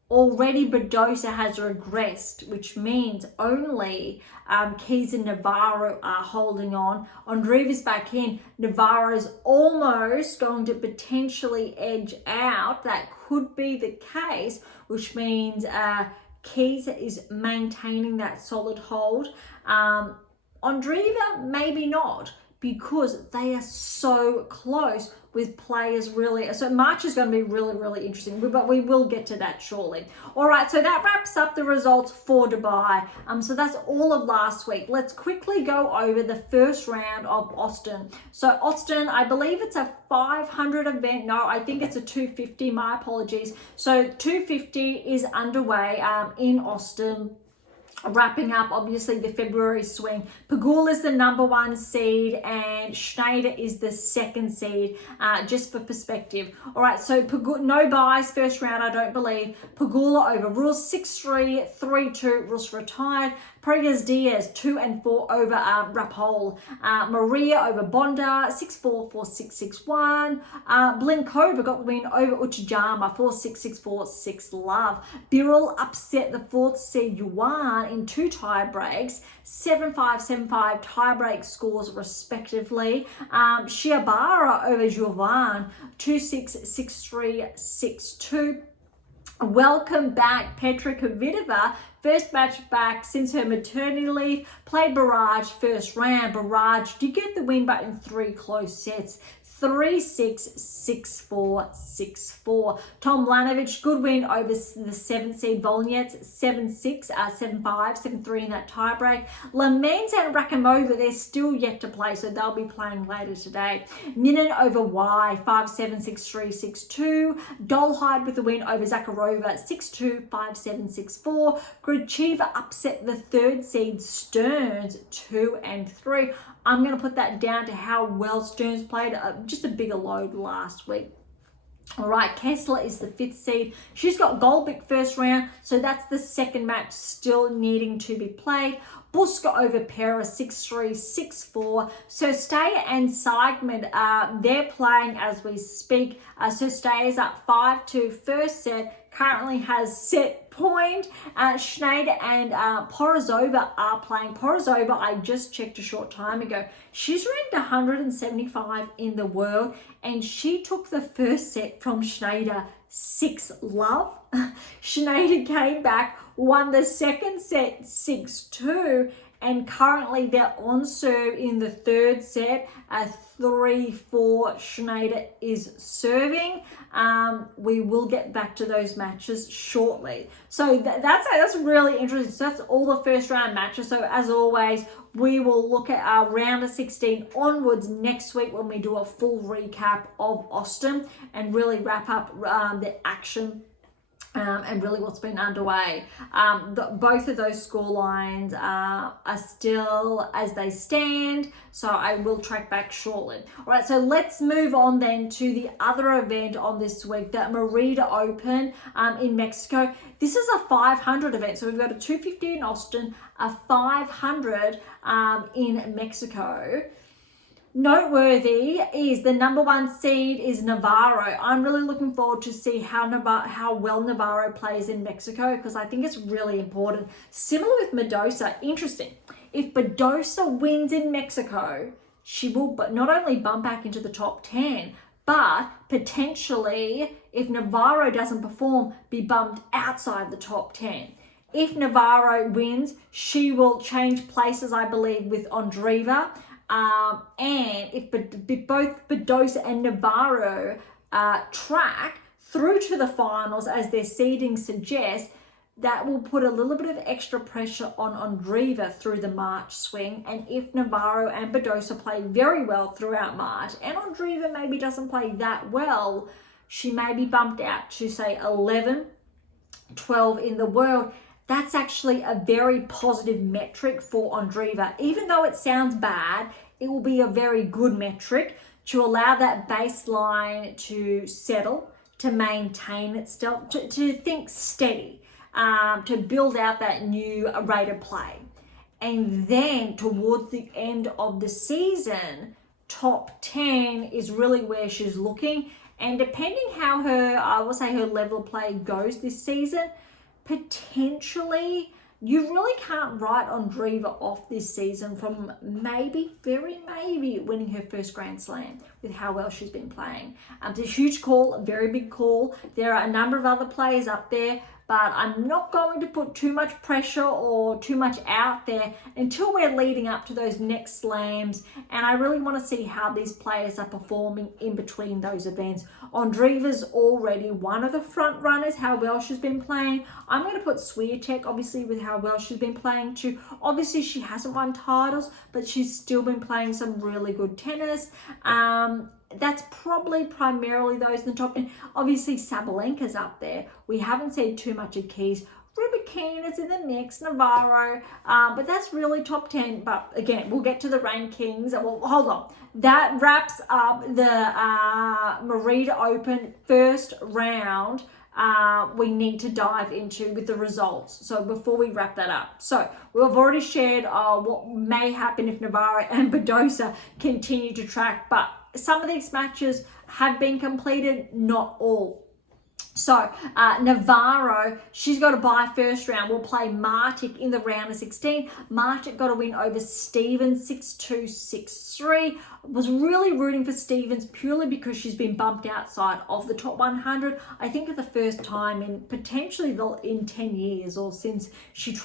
already Badosa has regressed, which means only Keys and Navarro are holding on. Ondreva's back in. Navarro's almost going to potentially edge out. That could be the case, which means Keys is maintaining that solid hold. Ondreva, maybe not, because they are so close with players really. So March is going to be really, really interesting, but we will get to that shortly. All right, so that wraps up the results for Dubai. So that's all of last week. Let's quickly go over the first round of Austin. So Austin, I believe it's a 500 event. No, I think it's a 250. My apologies. So 250 is underway in Austin. Wrapping up, obviously, the February swing. Pegula is the number 1 seed and Schneider is the 2nd seed, just for perspective. All right, so Pegula, no buys first round, I don't believe. Pegula over rules 6-3, 3-2, rules retired. Pregas Diaz 2 and 4 over Rapol. Maria over Bonda 6-4, 4-6, 6-1. Blinkova got the win over Uchijama 4-6, 6-4, 6-love. Birol upset the 4th seed Yuan in 2 tie breaks, 7-5, 7-5 tie break scores respectively. Shiabara over Jovan 2-6, 6-3, 6-2. Welcome back, Petra Kvitova. First match back since her maternity leave. Played Berge first round. Berge did get the win, but in 3 close sets. 3-6, 6-4, 6-4. Tom Lanovich, good win over the 7th seed Volnets, 7-6, 7-5, 7-3 in that tiebreak. Lamens and Rakimova, they're still yet to play, so they'll be playing later today. Minin over Y, 5-7, 6-3, 6-2. Dolhide with the win over Zakharova, 6-2, 5-7, 6-4. Gracheva upset the 3rd seed Stearns, 2 and 3. I'm going to put that down to how well Stearns played, just a bigger load last week. All right, Kessler is the 5th seed. She's got Golbic first round, so that's the 2nd match still needing to be played. Buska over Pera, 6-3, 6-4. Sostaya and Seigman, they're playing as we speak. Sostaya's up 5-2 first set, currently has set point. Schneider and Porozova are playing. Porozova, I just checked a short time ago. She's ranked 175 in the world, and she took the first set from Schneider 6-love. Schneider came back, won the 2nd set 6-2, and currently they're on serve in the 3rd set. 3-4 Schneider is serving. We will get back to those matches shortly. So that's really interesting. So that's all the first round matches. So as always, we will look at our round of 16 onwards next week when we do a full recap of Austin and really wrap up the action and really what's been underway. Both of those score lines are still as they stand, so I will track back shortly. All right, so let's move on then to the other event on this week, the Merida Open in Mexico. This is a 500 event, so we've got a 250 in Austin, a 500 in Mexico. Noteworthy is the number 1 seed is Navarro. I'm really looking forward to see how well Navarro plays in Mexico, because I think it's really important. Similar with Mendoza. Interesting. If Mendoza wins in Mexico, she will not only bump back into the top 10, but potentially, if Navarro doesn't perform, be bumped outside the top 10. If Navarro wins, she will change places, I believe, with Andreeva. And if both Mendoza and Navarro track through to the finals, as their seeding suggests, that will put a little bit of extra pressure on Andreeva through the March swing. And if Navarro and Mendoza play very well throughout March, and Andreeva maybe doesn't play that well, she may be bumped out to, say, 11, 12 in the world. That's actually a very positive metric for Andreeva. Even though it sounds bad, it will be a very good metric to allow that baseline to settle, to maintain itself, to think steady, to build out that new rate of play. And then towards the end of the season, top 10 is really where she's looking. And depending how her level of play goes this season, potentially, you really can't write Andreeva off this season from very maybe winning her first Grand Slam with how well she's been playing. It's a huge call, a very big call. There are a number of other players up there, but I'm not going to put too much pressure or too much out there until we're leading up to those next slams. And I really want to see how these players are performing in between those events. Andreeva's already one of the front runners, how well she's been playing. I'm going to put Swiatek, obviously, with how well she's been playing too. Obviously, she hasn't won titles, but she's still been playing some really good tennis. That's probably primarily those in the top 10. Obviously, Sabalenka's up there. We haven't seen too much of Keys. Rybakina's in the mix, Navarro, but that's really top 10. But again, we'll get to the rankings. Well, hold on. That wraps up the Merida Open first round. We need to dive into with the results. So before we wrap that up, so we've already shared what may happen if Navarro and Mendoza continue to track, but some of these matches have been completed, not all. So Navarro, she's got a bye first round. We'll play Martic in the round of 16. Martic got a win over Stevens, 6-2, 6-3. Was really rooting for Stevens purely because she's been bumped outside of the top 100. I think for the first time in potentially in 10 years, or since she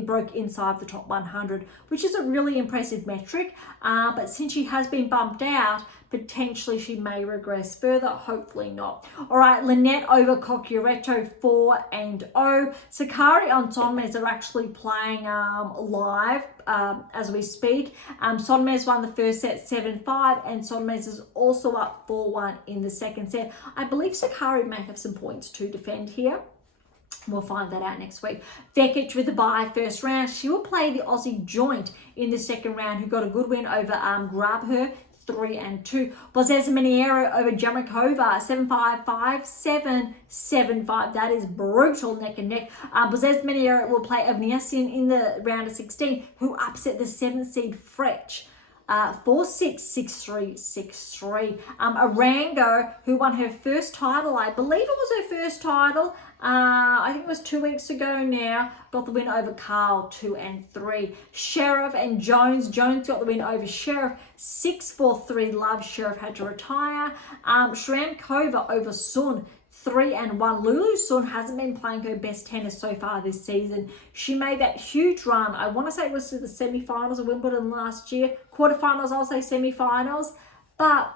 broke inside the top 100, which is a really impressive metric. But since she has been bumped out, potentially she may regress further, hopefully not. All right, Lynette over Cocchiaretto, 4-0. Sakari and Sonmez are actually playing live as we speak. Sonmez won the first set 7-5, and Sonmez is also up 4-1 in the second set. I believe Sakari may have some points to defend here. We'll find that out next week. Vekic with the bye first round. She will play the Aussie joint in the second round, who got a good win over Grabher, 3-2. Bozesa Miniero over Jamakova, 7-5, 5-7, 7-5. That is brutal, neck and neck. Bozesa Miniero will play Evniasian in the round of 16, who upset the 7th seed Fretch. 4-6, 6-3, 6-3. Arango, who won her first title, I believe it was her first title, I think it was 2 weeks ago now, got the win over Carl, 2-3. Sheriff and Jones. Jones got the win over Sheriff, 6-4, 3-love. Sheriff had to retire. Shramkova over Sun, 3-1. Lulu Sun hasn't been playing her best tennis so far this season. She made that huge run. I want to say it was to the semi-finals of Wimbledon last year. Quarterfinals, I'll say semi-finals. But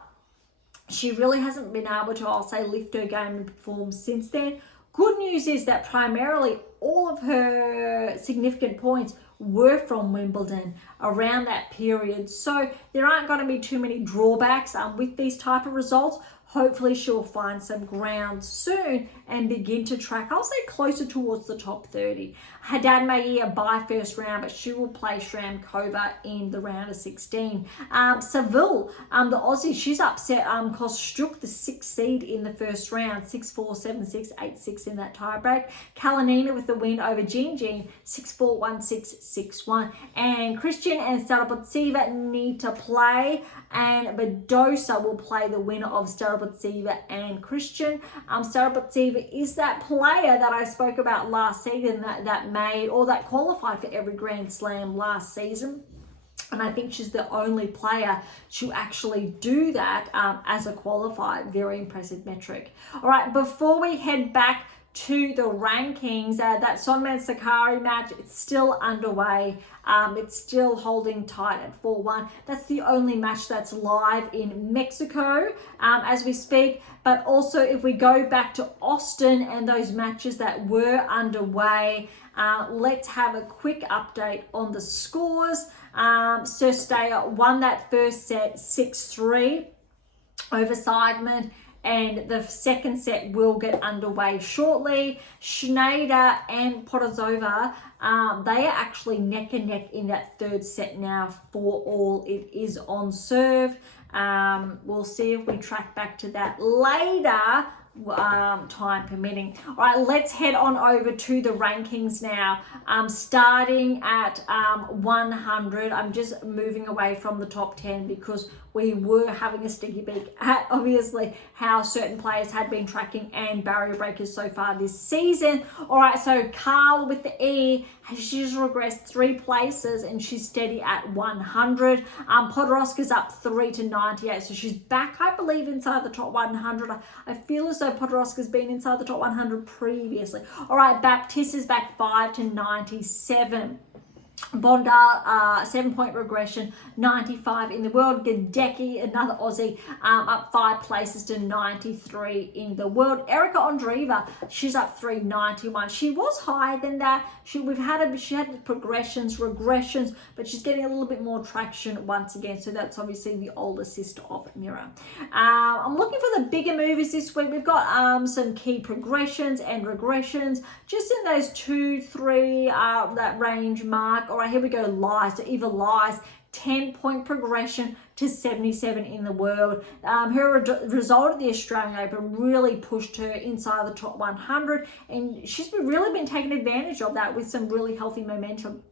she really hasn't been able to, I'll say, lift her game and perform since then. Good news is that primarily all of her significant points were from Wimbledon around that period. So there aren't going to be too many drawbacks with these type of results. Hopefully she'll find some ground soon and begin to track, I'll say, closer towards the top 30. Haddad may a bye first round, but she will play Shramkova in the round of 16. Seville, the Aussie, she's upset Kostyuk, the 6th seed in the first round, 6-4, 7-6, 8-6 in that tiebreak. Kalinina with the win over Jean Jean, 6-4, 1-6, 6-1. And Christian and Staropotseva need to play, and Badosa will play the winner of Staropotseva and Christian. Staropotseva is that player that I spoke about last season that made or that qualified for every Grand Slam last season. And I think she's the only player to actually do that as a qualifier. Very impressive metric. All right, before we head back to the rankings, that Sonman Sakari match, it's still underway. It's still holding tight at 4-1. That's the only match that's live in Mexico as we speak. But also, if we go back to Austin and those matches that were underway, let's have a quick update on the scores. Surstayer won that first set 6-3 over Seidman, and the second set will get underway shortly. Schneider and Potazova, they are actually neck and neck in that third set now for all. It is on serve. We'll see if we track back to that later, time permitting. All right, let's head on over to the rankings now. Starting at 100, I'm just moving away from the top 10 because we were having a sticky beak at obviously how certain players had been tracking and barrier breakers so far this season. All right, so Carl with the E, she's regressed 3 places and she's steady at 100. Podoroska's up 3 to 98, so she's back, I believe, inside the top 100. I feel as though Podoroska's been inside the top 100 previously. All right, Baptiste is back 5 to 97. Bondar, 7-point regression, 95 in the world. Gadecki, another Aussie, up 5 places to 93 in the world. Erica Andreeva, she's up 391. She was higher than that. She had progressions, regressions, but she's getting a little bit more traction once again. So that's obviously the older sister of Mira. I'm looking for the bigger movers this week. We've got some key progressions and regressions just in those 2-3 that range mark. All right, here we go. Lies. So Eva Lies, 10-point progression to 77 in the world. Her result at the Australian Open really pushed her inside the top 100, and she's really been taking advantage of that with some really healthy momentum.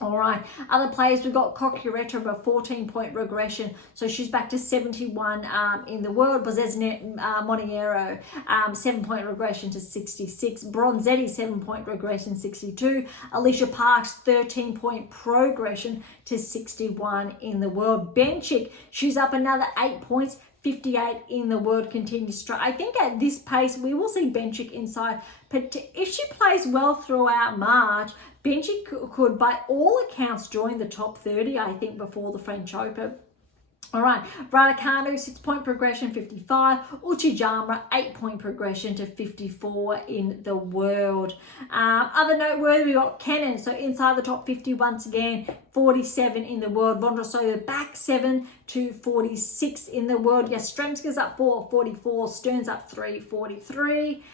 All right, other players, we've got Kokuretra, a 14-point regression, so she's back to 71 in the world. Bozesnet Moniero, 7-point regression to 66. Bronzetti, 7-point regression, 62. Alicia Parks, 13-point progression to 61 in the world. Benchik, she's up another 8 points, 58 in the world, continues to. I think at this pace we will see Benchik inside, but if she plays well throughout March, Benchik could by all accounts join the top 30, I think, before the French Open. All right, Raducanu, 6-point progression, 55. Uchijama, 8-point progression to 54 in the world. Other noteworthy, we got Kennan, so inside the top 50 once again, 47 in the world. Vondrousova back 7 to 46 in the world. Yastremska's up 4, 44. Stearns up 3, 43.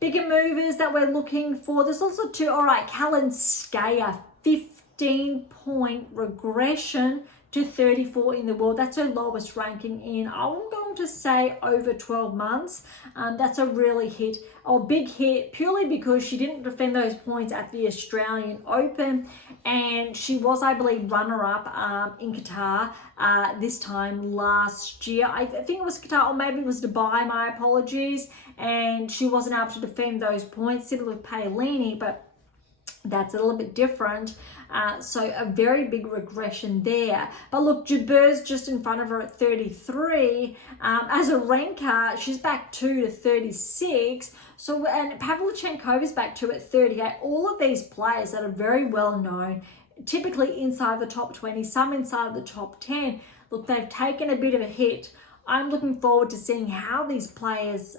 Bigger movers that we're looking for. There's also 2. All right, Kalinskaya, 15-point regression to 34 in the world. That's her lowest ranking in, I'm going to say, over 12 months. That's a really big hit, purely because she didn't defend those points at the Australian Open, and she was, I believe, runner-up in Qatar this time last year. I think it was Qatar, or maybe it was Dubai, my apologies, and she wasn't able to defend those points, similar with Paolini, but that's a little bit different. So a very big regression there. But look, Jabeur's just in front of her at 33. Azarenka, she's back 2 to 36. So, and Pavlyuchenkova's back 2 at 38. All of these players that are very well known, typically inside the top 20, some inside the top 10. Look, they've taken a bit of a hit I'm looking forward to seeing how these players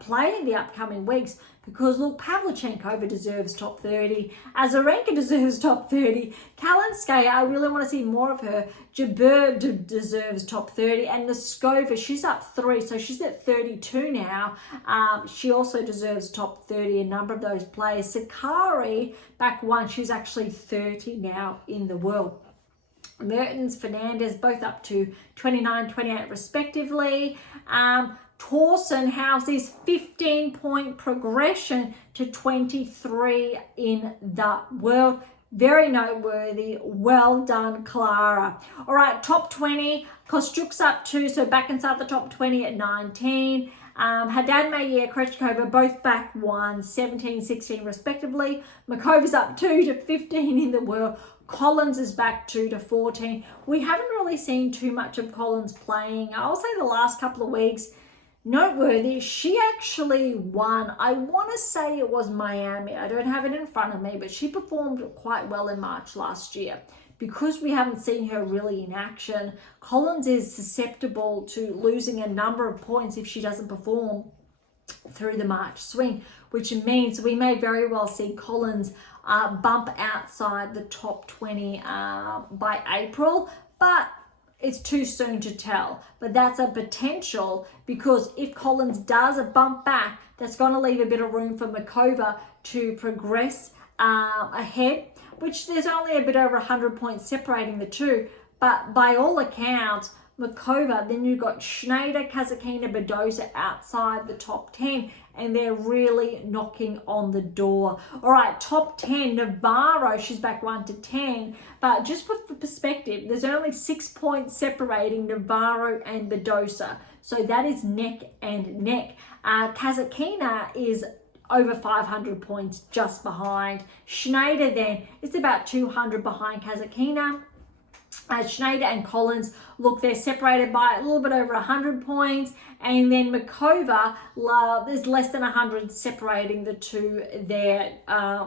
play in the upcoming weeks, because look, Pavlyuchenkova deserves top 30, Azarenka deserves top 30, Kalinskaya, I really want to see more of her, Jabeur deserves top 30, and Noskova, she's up 3, so she's at 32 now. She also deserves top 30, a number of those players. Sakari, back 1, she's actually 30 now in the world. Mertens, Fernandez, both up to 29, 28 respectively. Torsen has his 15-point progression to 23 in the world. Very noteworthy. Well done, Clara. All right, top 20. Kostyuk's up 2, so back inside the top 20 at 19. Haddad, Mayer, Krejcikova, both back 1, 17, 16 respectively. Makova's up 2 to 15 in the world. Collins is back 2 to 14. We haven't really seen too much of Collins playing. I'll say the last couple of weeks. Noteworthy, she actually won. I want to say it was Miami. I don't have it in front of me, but she performed quite well in March last year. Because we haven't seen her really in action, Collins is susceptible to losing a number of points if she doesn't perform through the March swing, which means we may very well see Collins bump outside the top 20 by April, but it's too soon to tell. But that's a potential, because if Collins does a bump back, that's going to leave a bit of room for Makova to progress ahead, which there's only a bit over 100 points separating the two. But by all accounts, Makova, then you've got Schneider, Kasatkina, Badosa outside the top 10, and they're really knocking on the door. All right, top 10, Navarro, she's back 1 to 10, but just for perspective, there's only 6 points separating Navarro and Badosa, so that is neck and neck. Kasatkina is over 500 points just behind. Schneider then is about 200 behind Kasatkina. Schneider and Collins, look, they're separated by a little bit over 100 points, and then Makova, there's less than 100 separating the two there,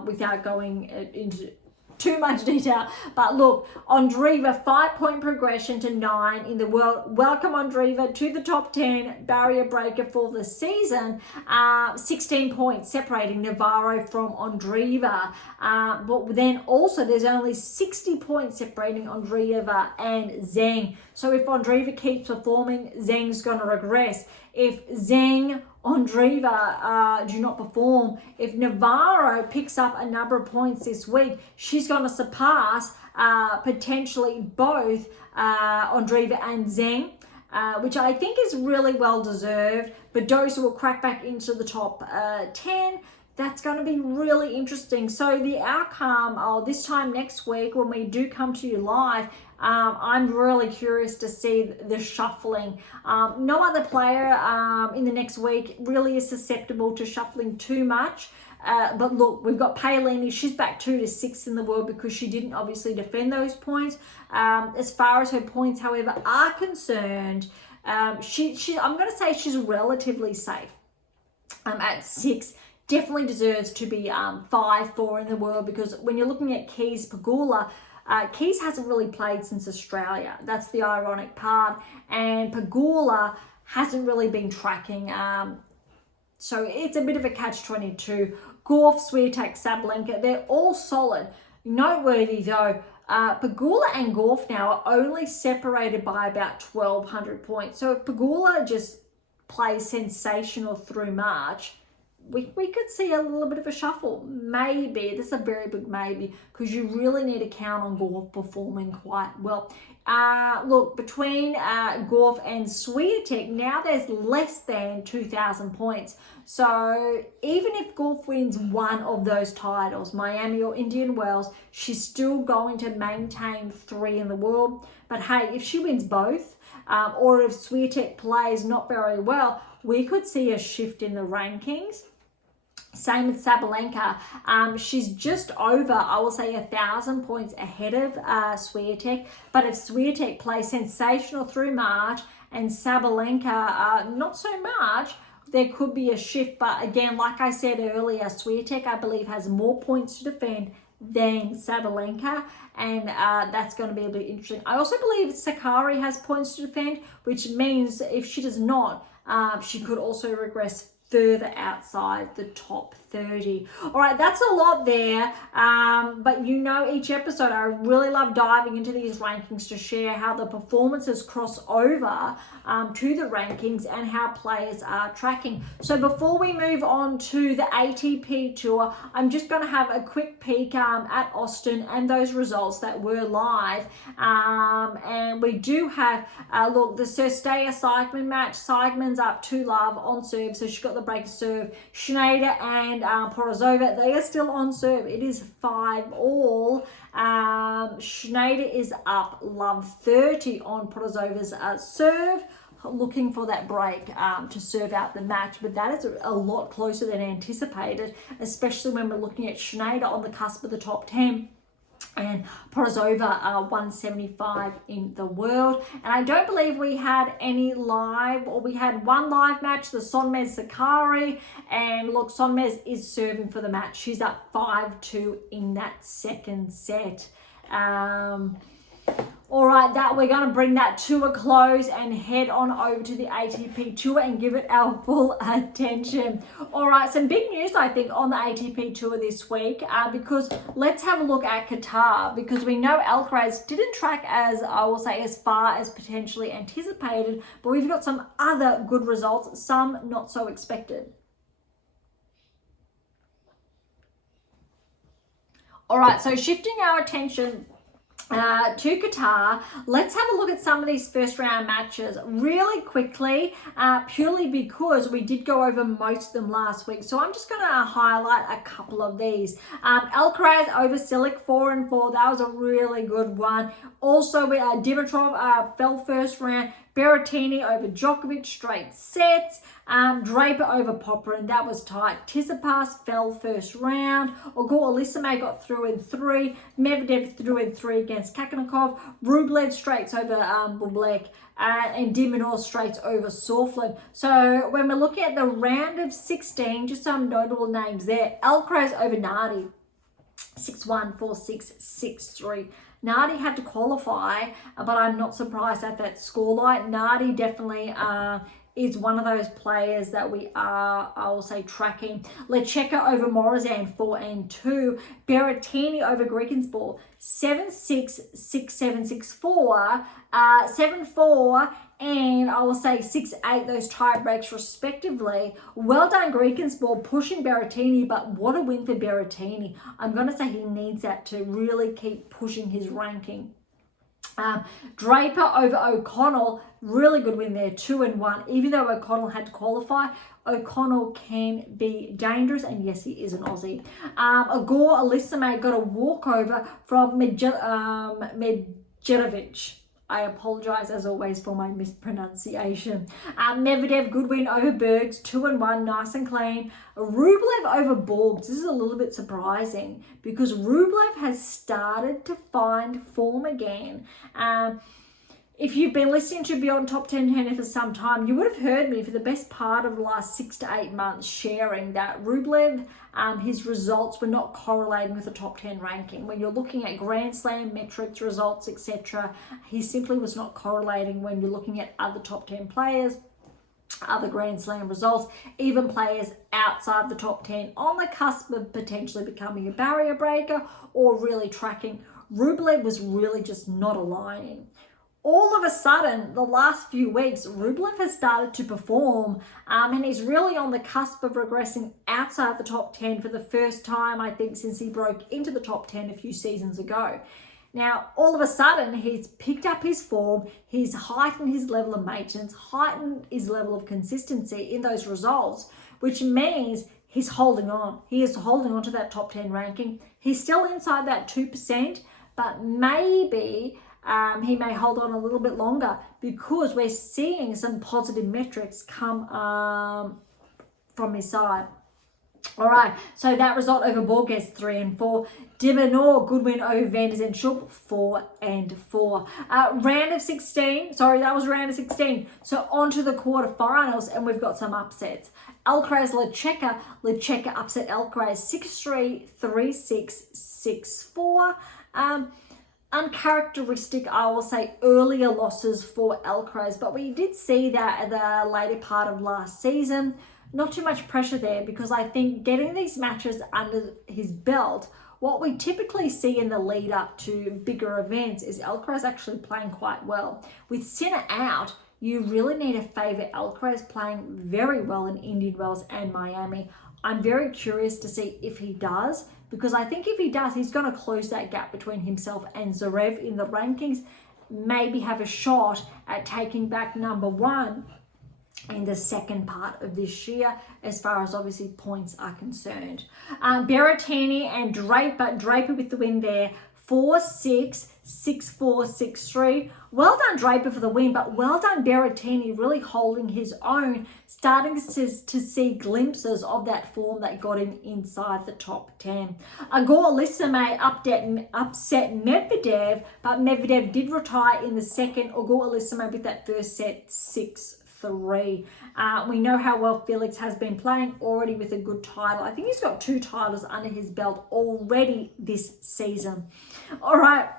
without going into too much detail. But look, Andreeva, 5-point progression to 9 in the world. Welcome Andreeva to the top 10, barrier breaker for the season. 16 points separating Navarro from Andreeva. But then also there's only 60 points separating Andreeva and Zheng. So if Andreeva keeps performing, Zheng's going to regress. If Zheng, Andreeva do not perform, if Navarro picks up a number of points this week, she's going to surpass potentially both Andreeva and Zheng, which I think is really well deserved. Badosa will crack back into the top 10. That's going to be really interesting. So the outcome this time next week, when we do come to you live, I'm really curious to see the shuffling. No other player in the next week really is susceptible to shuffling too much. But look, we've got Paolini. She's back 2 to 6 in the world because she didn't obviously defend those points. As far as her points, however, are concerned, I'm going to say she's relatively safe at 6. Definitely deserves to be 5-4 in the world, because when you're looking at Keys Pegula, Keys hasn't really played since Australia. That's the ironic part. And Pegula hasn't really been tracking. So it's a bit of a catch-22. Gauff, Swiatek, Sabalenka, they're all solid. Noteworthy though, Pegula and Gauff now are only separated by about 1,200 points. So if Pegula just plays sensational through March, we could see a little bit of a shuffle. Maybe, this is a very big maybe, because you really need to count on Gauff performing quite well. Look, between Gauff and Swiatek, now there's less than 2,000 points. So even if Gauff wins one of those titles, Miami or Indian Wells, she's still going to maintain 3 in the world. But hey, if she wins both, or if Swiatek plays not very well, we could see a shift in the rankings. Same with Sabalenka. She's just over, I will say, 1,000 points ahead of Swiatek. But if Swiatek plays sensational through March and Sabalenka not so much, there could be a shift. But again, like I said earlier, Swiatek, I believe, has more points to defend than Sabalenka, and that's going to be a bit interesting. I also believe Sakkari has points to defend, which means if she does not, she could also regress further outside the top 30. All right, that's a lot there, but you know, each episode I really love diving into these rankings to share how the performances cross over to the rankings and how players are tracking. So before we move on to the ATP Tour, I'm just going to have a quick peek at Austin and those results that were live, and we do have look, the Cirstea Seidman match. Seidman's up 2-love on serve, so she got the break serve. Schneider and Porozova, they are still on serve. It is 5-all. Schneider is up love 30 on Porozova's serve, looking for that break to serve out the match, but that is a lot closer than anticipated, especially when we're looking at Schneider on the cusp of the top 10. And Porozova 175 in the world. And I don't believe we had any live, or we had one live match, the Sonmez Sakkari. And look, Sonmez is serving for the match. She's up 5-2 in that second set. All right, that we're going to bring that to a close and head on over to the ATP Tour and give it our full attention. All right, some big news, I think, on the ATP Tour this week, because let's have a look at Qatar, because we know Alcaraz didn't track, as I will say, as far as potentially anticipated, but we've got some other good results, some not so expected. All right, so shifting our attention to Qatar, let's have a look at some of these first round matches really quickly, purely because we did go over most of them last week. So I'm just going to highlight a couple of these. Alcaraz over Silic 4-4. That was a really good one. Also, Dimitrov fell first round. Berrettini over Djokovic, straight sets. Draper over Popper, and that was tight. Tsitsipas fell first round. Ogorisime got through in 3. Medvedev through in 3 against Kakanakov. Rublev straights over Bublik. And Dimonor straights over Sauflin. So when we're looking at the round of 16, just some notable names there. Alcaraz over Nardi. 6-1, 4-6, 6-3. Nardi had to qualify, but I'm not surprised at that scoreline. Nardi definitely is one of those players that we are, I will say, tracking. Lecheka over Morazan, 4-2. Berrettini over Griegensborg, 7-6, 6-7, 6-4, 7-4, and I will say 6-8, those tie breaks respectively. Well done, Griegensborg, pushing Berrettini, but what a win for Berrettini. I'm going to say he needs that to really keep pushing his ranking. Draper over O'Connell, really good win there, 2-1. Even though O'Connell had to qualify, O'Connell can be dangerous, and yes, he is an Aussie. Agor Alisame got a walkover from Medjedovic. I apologize as always for my mispronunciation. Medvedev, good win over Berge, 2-1, nice and clean. Rublev over Borgs. This is a little bit surprising because Rublev has started to find form again. If you've been listening to Beyond Top 10 Tennis for some time, you would have heard me for the best part of the last 6 to 8 months sharing that Rublev, his results were not correlating with the top 10 ranking. When you're looking at Grand Slam metrics, results, etc., he simply was not correlating when you're looking at other top 10 players, other Grand Slam results, even players outside the top 10 on the cusp of potentially becoming a barrier breaker or really tracking. Rublev was really just not aligning. All of a sudden, the last few weeks, Rublev has started to perform, and he's really on the cusp of regressing outside the top 10 for the first time, I think, since he broke into the top 10 a few seasons ago. Now, all of a sudden, he's picked up his form, he's heightened his level of maintenance, heightened his level of consistency in those results, which means he's holding on. He is holding on to that top 10 ranking. He's still inside that 2%, but maybe he may hold on a little bit longer because we're seeing some positive metrics come from his side. All right, so that result over Borges 3-4. De Minaur, good win over Van der Zandschulp 4-4. Round of 16. Sorry, that was round of 16. So on to the quarterfinals, and we've got some upsets. Alcaraz Lecheka. Lecheka upset Alcaraz 6-3, 3-6, 6-4. Uncharacteristic, I will say, earlier losses for Alcaraz, but we did see that at the later part of last season. Not too much pressure there, because I think getting these matches under his belt, what we typically see in the lead up to bigger events is Alcaraz actually playing quite well. With Sinner out, you really need to favour Alcaraz playing very well in Indian Wells and Miami. I'm very curious to see if he does, because I think if he does, he's going to close that gap between himself and Zverev in the rankings, maybe have a shot at taking back number one in the second part of this year, as far as obviously points are concerned. Berrettini and Draper with the win there, 4-6, 6-4, 6-3. Well done Draper for the win, but well done Berrettini, really holding his own, starting to see glimpses of that form that got him inside the top 10. Igor Lissimay upset Medvedev, but Medvedev did retire in the second. Igor Lissimay with that first set, 6-3. We know how well Felix has been playing already with a good title. I think he's got 2 titles under his belt already this season. All right,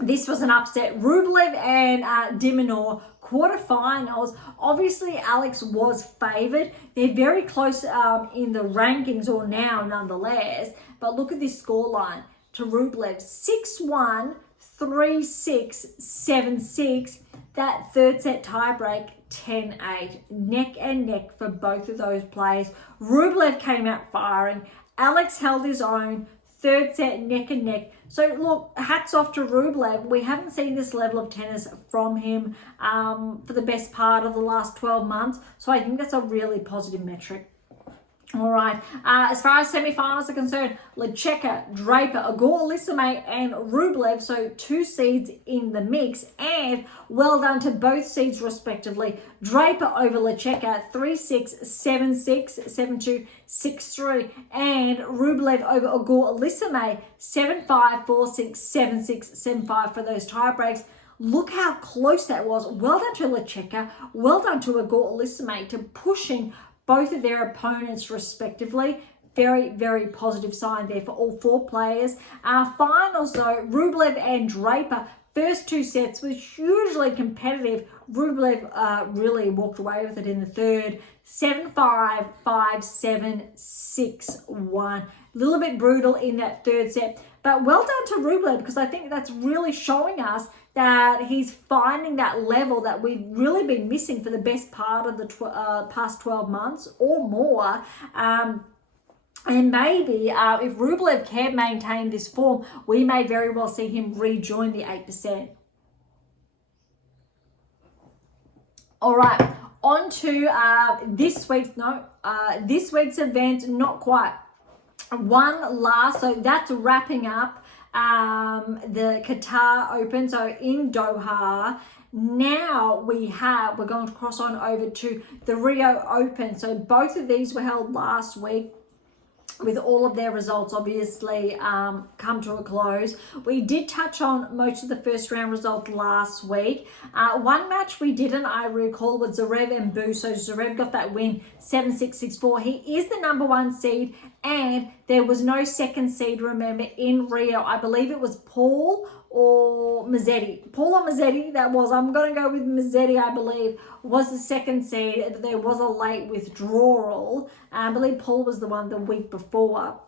this was an upset. Rublev and De Minaur quarterfinals. Obviously, Alex was favoured. They're very close in the rankings, or now nonetheless. But look at this scoreline to Rublev: 6-1, 3-6, 7-6. That third set tiebreak, 10-8. Neck and neck for both of those players. Rublev came out firing. Alex held his own. Third set, neck and neck. So look, hats off to Rublev. We haven't seen this level of tennis from him for the best part of the last 12 months. So I think that's a really positive metric. All right, as far as semi-finals are concerned, Lecheka, Draper, Igor Lissimay and Rublev, so 2 seeds in the mix, and well done to both seeds respectively. Draper over Lecheka, 3-6, 7-6, 7-2, 6-3, and Rublev over Igor Lissimay, 7-5, 4-6, 7-6, 7-5 for those tie breaks. Look how close that was. Well done to Lecheka, well done to Igor Lissimay, to pushing both of their opponents respectively. Very, very positive sign there for all 4 players. Finals though, Rublev and Draper, first 2 sets was hugely competitive. Rublev really walked away with it in the third. 7-5, 5-7, 6-1. A little bit brutal in that third set. But well done to Rublev, because I think that's really showing us that he's finding that level that we've really been missing for the best part of the past 12 months or more. And maybe if Rublev can maintain this form, we may very well see him rejoin the 8%. All right, on to this week's event. Not quite. One last, so that's wrapping up the Qatar Open, so in Doha. Now we're going to cross on over to the Rio Open. So both of these were held last week, with all of their results obviously come to a close. We did touch on most of the first round results last week. One match we didn't, I recall, was Zverev and Bu. So Zverev got that win, 7-6, 6-4. He is the number 1 seed, and there was no second seed, remember, in Rio. I believe it was Paul or Mazzetti. Paul or Mazzetti, that was. I'm going to go with Mazzetti, I believe, was the second seed. There was a late withdrawal. I believe Paul was the one the week before.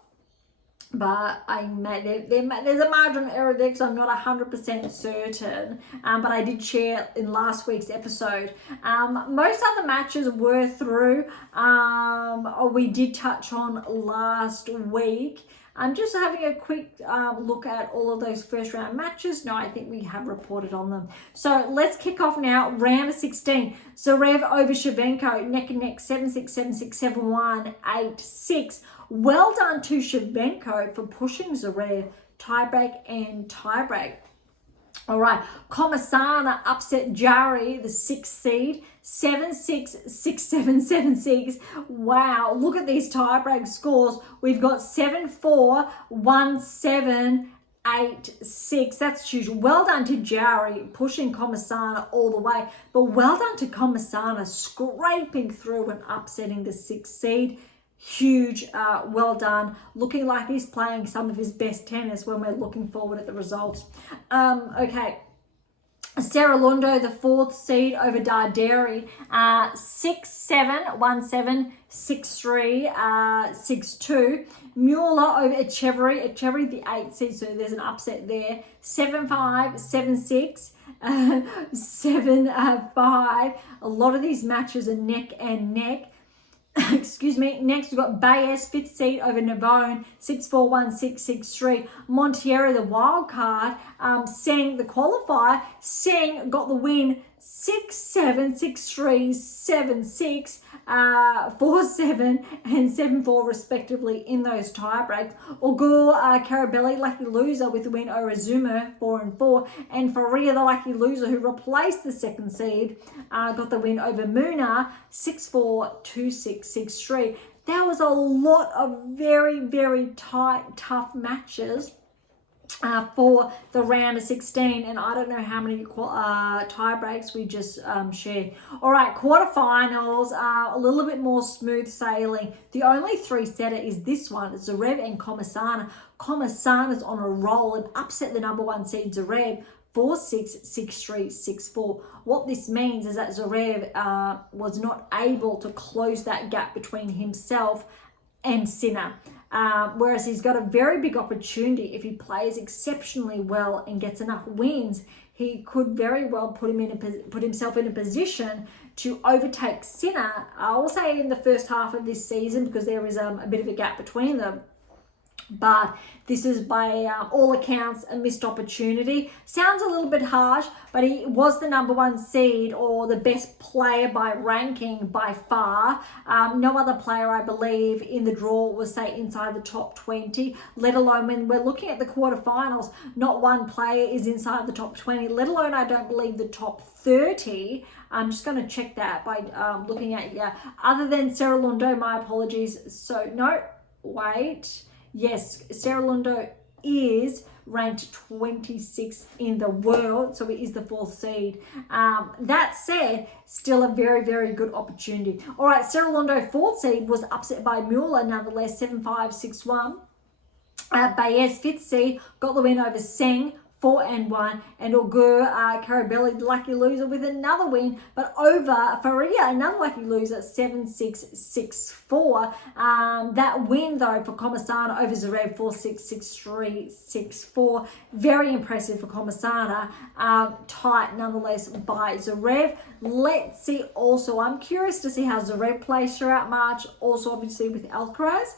But there's a margin of error there, because I'm not 100% certain. But I did share in last week's episode. Most other matches were through. We did touch on last week. I'm just having a quick look at all of those first round matches. No, I think we have reported on them. So let's kick off now. Round of 16. Zverev over Shevchenko, neck and neck, 7-6, 7-6, 7-1, 8-6. Well done to Shevchenko for pushing Zverev, tiebreak and tiebreak. All right, Komasana upset Jari, the 6th seed, 7-6, 6-7, 7-6. Wow, look at these tiebreak scores. We've got 7-4, 1-7, 8-6. That's huge. Well done to Jari, pushing Komasana all the way. But well done to Komasana, scraping through and upsetting the 6th seed. Huge, well done. Looking like he's playing some of his best tennis when we're looking forward at the results. Okay. Serra-Lundo, the 4th seed over Darderi, 6-7, 1-7, 6-3, 6-2. Mueller over Echeverry, the 8th seed, so there's an upset there. 7-5, 7-6, 7-5. A lot of these matches are neck and neck. Excuse me. Next, we've got Baez, 5th seed over Navone, 6-4, 1-6, 6-3. Monteiro, the wild card. Seng, the qualifier. Seng got the win, 6-7, 6-3, 7-6, 4-7, and 7-4 respectively in those tie breaks. Ogur, Carabelli, lucky loser with the win over Zuma, 4-4. And Faria, the lucky loser who replaced the 2nd seed, got the win over Muna, 6-4, 2-6, 6-3. There was a lot of very, very tight, tough matches for the round of 16, and I don't know how many tie breaks we just shared. All right, quarterfinals are a little bit more smooth sailing. The only 3-setter is this one, Zverev and Komasana. Komasana's on a roll and upset the number 1 seed Zverev, 4-6, 6-3, 6-4. What this means is that Zverev was not able to close that gap between himself and Sinner. Whereas he's got a very big opportunity if he plays exceptionally well and gets enough wins. He could very well put himself in a position to overtake Sinner. I will say in the first half of this season, because there is a bit of a gap between them. But this is by all accounts a missed opportunity. Sounds a little bit harsh, but he was the number 1 seed or the best player by ranking by far. No other player, I believe, in the draw was, say, inside the top 20, let alone when we're looking at the quarterfinals, not one player is inside the top 20, let alone, I don't believe, the top 30. I'm just going to check that by looking at, other than Serra-Lundo, my apologies. So, no, wait. Yes, Serra-Lundo is ranked 26th in the world, so it is the 4th seed. That said, still a very, very good opportunity. All right, Serra-Lundo, 4th seed, was upset by Mueller, nonetheless, 7-5, 6-1. Baez, 5th seed, got the win over Seng, 4-1, and Ogur, Carabelli, the lucky loser, with another win, but over Faria, another lucky loser, 7-6, 6-4. That win, though, for Komasana over Zverev, 4-6, 6-3, 6-4. Very impressive for Komasana. Tight, nonetheless, by Zverev. Let's see also, I'm curious to see how Zverev plays throughout March, also obviously with Alcaraz.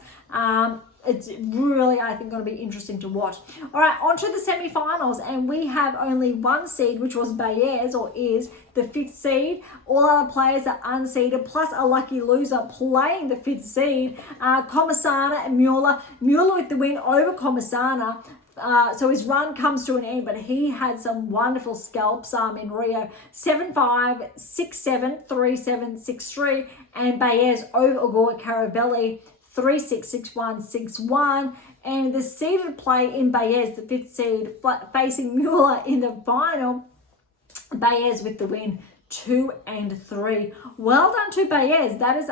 It's really, I think, going to be interesting to watch. All right, on to the semifinals, and we have only 1 seed, which was Baez, or is the 5th seed. All other players are unseeded, plus a lucky loser playing the 5th seed. Komasana and Mueller. Mueller with the win over Komasana. So his run comes to an end, but he had some wonderful scalps in Rio. 7-5, 6-7, 3-7, 6-3, and Baez over Ogur Carabelli, 3-6, 6-1, 6-1. And the seeded play in Baez, the 5th seed, facing Mueller in the final. Baez with the win, 2-3. Well done to Baez. That is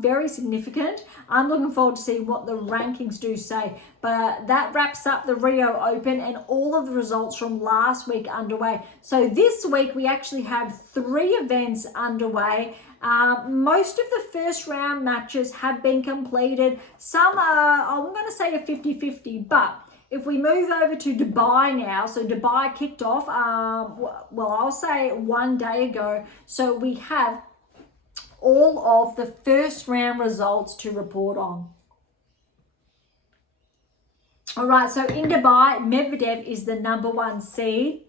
very significant. I'm looking forward to see what the rankings do say. But that wraps up the Rio Open and all of the results from last week underway. So this week we actually have 3 events underway. Most of the first round matches have been completed. Some are, I'm going to say a 50-50, but if we move over to Dubai now, so Dubai kicked off, well, I'll say 1 day ago. So we have all of the first round results to report on. All right, so in Dubai, Medvedev is the number 1 seed.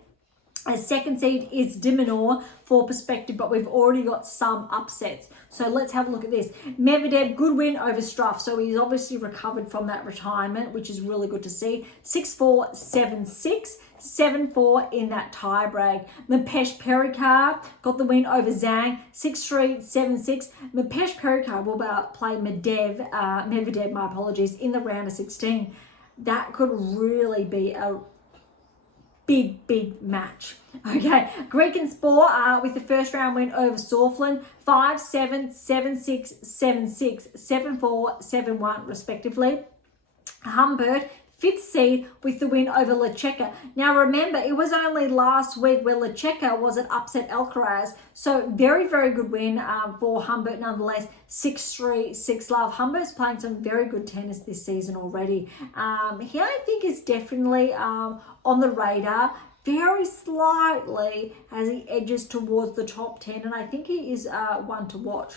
A 2nd seed is Dimonor for perspective, but we've already got some upsets. So let's have a look at this. Medvedev, good win over Struff. So he's obviously recovered from that retirement, which is really good to see. 6-4, 7-6, 7-4 in that tiebreak. Mapesh Perikar got the win over Zhang, 6-3, 7-6. Mapesh Perikar will play Medvedev, my apologies, in the round of 16. That could really be a big match. Okay, Greek and Spor with the first round win over Sorflin, 5-7, 7-6, 7-6, 7-4, 7-1 respectively. Humbert, 5th seed with the win over Lecheka. Now remember, it was only last week where Lecheka was at upset Alcaraz. So very good win for Humbert nonetheless. 6-3, 6-love. Humbert's playing some very good tennis this season already. He, I think, is definitely on the radar very slightly as he edges towards the top 10. And I think he is one to watch.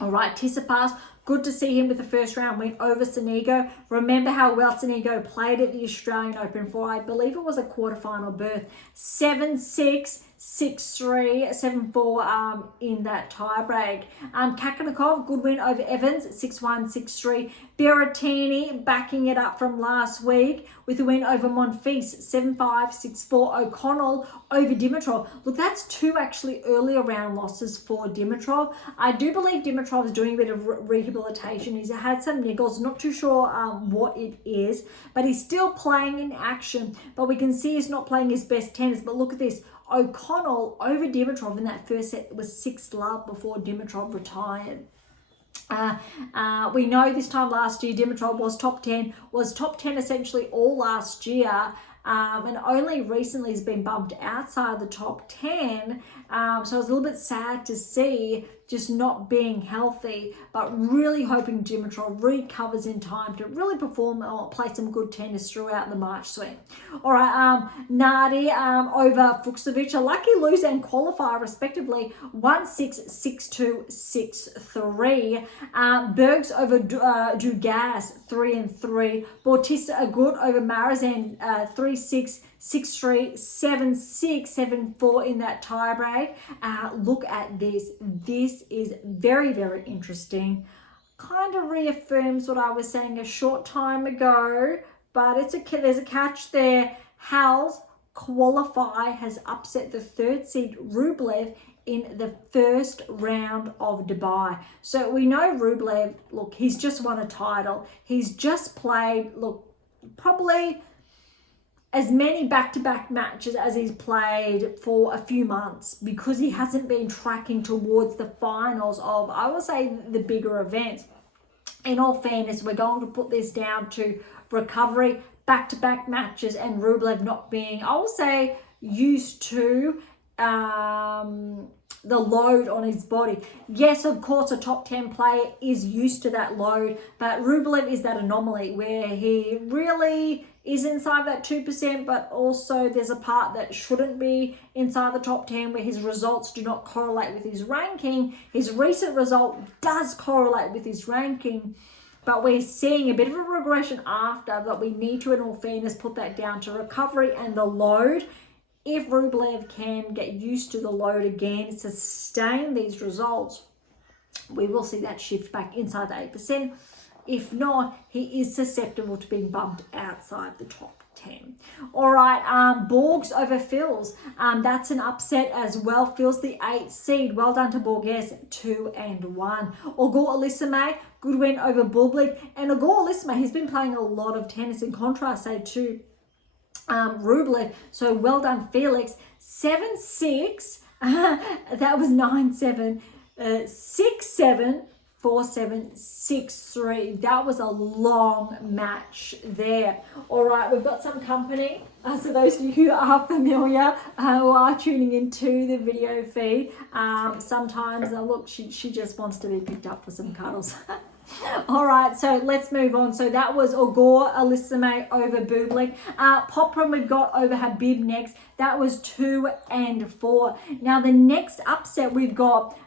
All right, Tsitsipas, good to see him with the first round win over Sonego. Remember how well Sonego played at the Australian Open for, I believe it was a quarterfinal berth. 7-6, 6-3, 7-4 in that tiebreak. Kakanakov, good win over Evans, 6-1, 6-3. Berrettini backing it up from last week with a win over Monfils, 7-5, 6-4. O'Connell over Dimitrov. Look, that's two actually earlier round losses for Dimitrov. I do believe Dimitrov is doing a bit of rehabilitation. He's had some niggles, not too sure what it is, but he's still playing in action. But we can see he's not playing his best tennis. But look at this. O'Connell over Dimitrov in that first set was 6-love before Dimitrov retired. We know this time last year Dimitrov was top 10 essentially all last year, and only recently has been bumped outside the top 10. So I was a little bit sad to see just not being healthy, but really hoping Dimitrov recovers in time to really perform or play some good tennis throughout the March swing. All right, Nardi over Fucsovic, a lucky loser and qualifier respectively, 1-6, 6-2, 6-3. Berge over Dugas, 3-3. Bautista Agut over Marizan, 3-6, 6-3, 7-6, 7-4 in that tiebreak. Look at this. This is very interesting. Kind of reaffirms what I was saying a short time ago, but there's a catch there. Hal's qualify has upset the 3rd seed Rublev in the first round of Dubai. So we know Rublev, look, he's just won a title. He's just played, look, probably as many back-to-back matches as he's played for a few months, because he hasn't been tracking towards the finals of, I would say, the bigger events. In all fairness, we're going to put this down to recovery, back-to-back matches, and Rublev not being, I will say, used to the load on his body. Yes, of course, a top 10 player is used to that load, but Rublev is that anomaly where he really is inside that 2%, but also there's a part that shouldn't be inside the top 10 where his results do not correlate with his ranking. His recent result does correlate with his ranking, but we're seeing a bit of a regression after, but we need to, in all fairness, put that down to recovery and the load. If Rublev can get used to the load again, sustain these results, we will see that shift back inside the 8%. If not, he is susceptible to being bumped outside the top 10. All right, Borges over Fils. That's an upset as well. Fils the 8th seed. Well done to Borges, 2-1. Ogor Elisame, good win over Bublik. And Ogor Elisame, he's been playing a lot of tennis, in contrast, say, to Rublev. So well done, Felix. 7-6. That was 9-7. 6-7. 4-7, 6-3. That was a long match there. All right, we've got some company. So those of you who are familiar, who are tuning into the video feed, sometimes, look, she just wants to be picked up for some cuddles. All right, so let's move on. So that was Ogor Elisame over Bublik. Popram we've got over Habib next. That was 2-4. Now the next upset we've got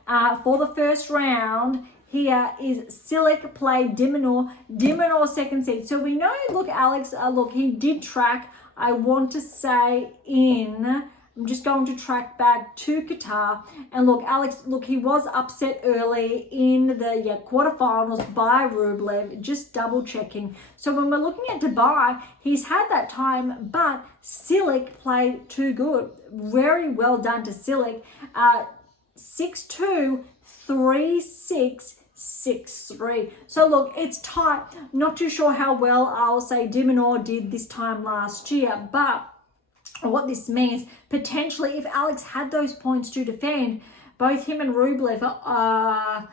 for the first round here is Silic played Diminor 2nd seed. So we know, look, Alex, look, he did track, I want to say, in I'm just going to track back to Qatar. And look, Alex, look, he was upset early in the quarterfinals by Rublev, just double checking. So when we're looking at Dubai, he's had that time, but Cilic played too good. Very well done to Cilic. 6-2, 3-6, 6-3. So look, it's tight. Not too sure how well I'll say de Minaur did this time last year, but what this means, potentially, if Alex had those points to defend, both him and Rublev are,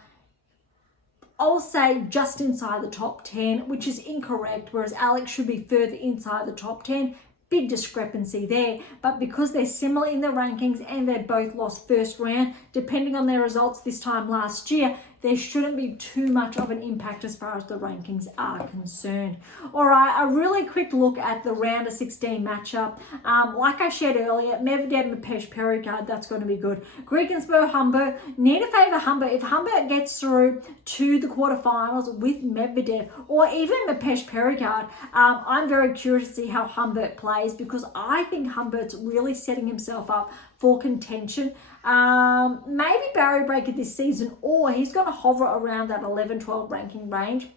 I'll say, just inside the top 10, which is incorrect, whereas Alex should be further inside the top 10. Big discrepancy there, but because they're similar in the rankings and they both lost first round, depending on their results this time last year, there shouldn't be too much of an impact as far as the rankings are concerned. All right, a really quick look at the round of 16 matchup. Like I shared earlier, Medvedev, Pericard, that's going to be good. Griegensberg, Humbert, need to favour Humbert. If Humbert gets through to the quarterfinals with Medvedev or even Pericard, I'm very curious to see how Humbert plays, because I think Humbert's really setting himself up for contention. Maybe barrier breaker this season, or he's going to hover around that 11-12 ranking range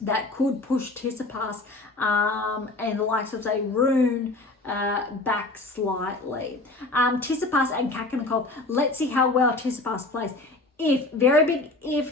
that could push Tsitsipas and the likes of, say, Rune back slightly. Tsitsipas and Kakanakov, let's see how well Tsitsipas plays. If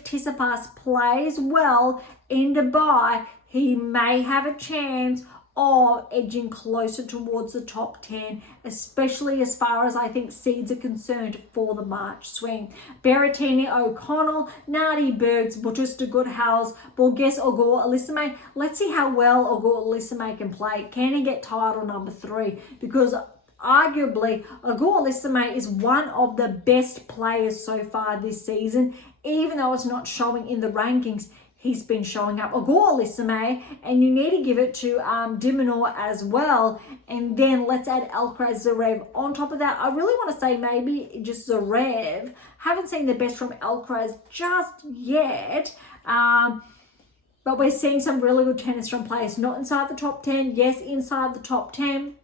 Tsitsipas plays well in Dubai, he may have a chance of edging closer towards the top 10, especially as far as I think seeds are concerned for the March swing. Berrettini, O'Connell, Nardi, Bergs, Bautista, Goodhouse, Borges, Ogor, Elisame. Let's see how well Ogor Elisame can play. Can he get title number 3? Because arguably, Ogor Elisame is one of the best players so far this season, even though it's not showing in the rankings. He's been showing up. Ogor Elisame, and you need to give it to de Minaur as well. And then let's add Alcaraz, Zverev on top of that. I really want to say maybe just Zverev. Haven't seen the best from Alcaraz just yet. But we're seeing some really good tennis from players. Not inside the top 10. Yes, inside the top 10.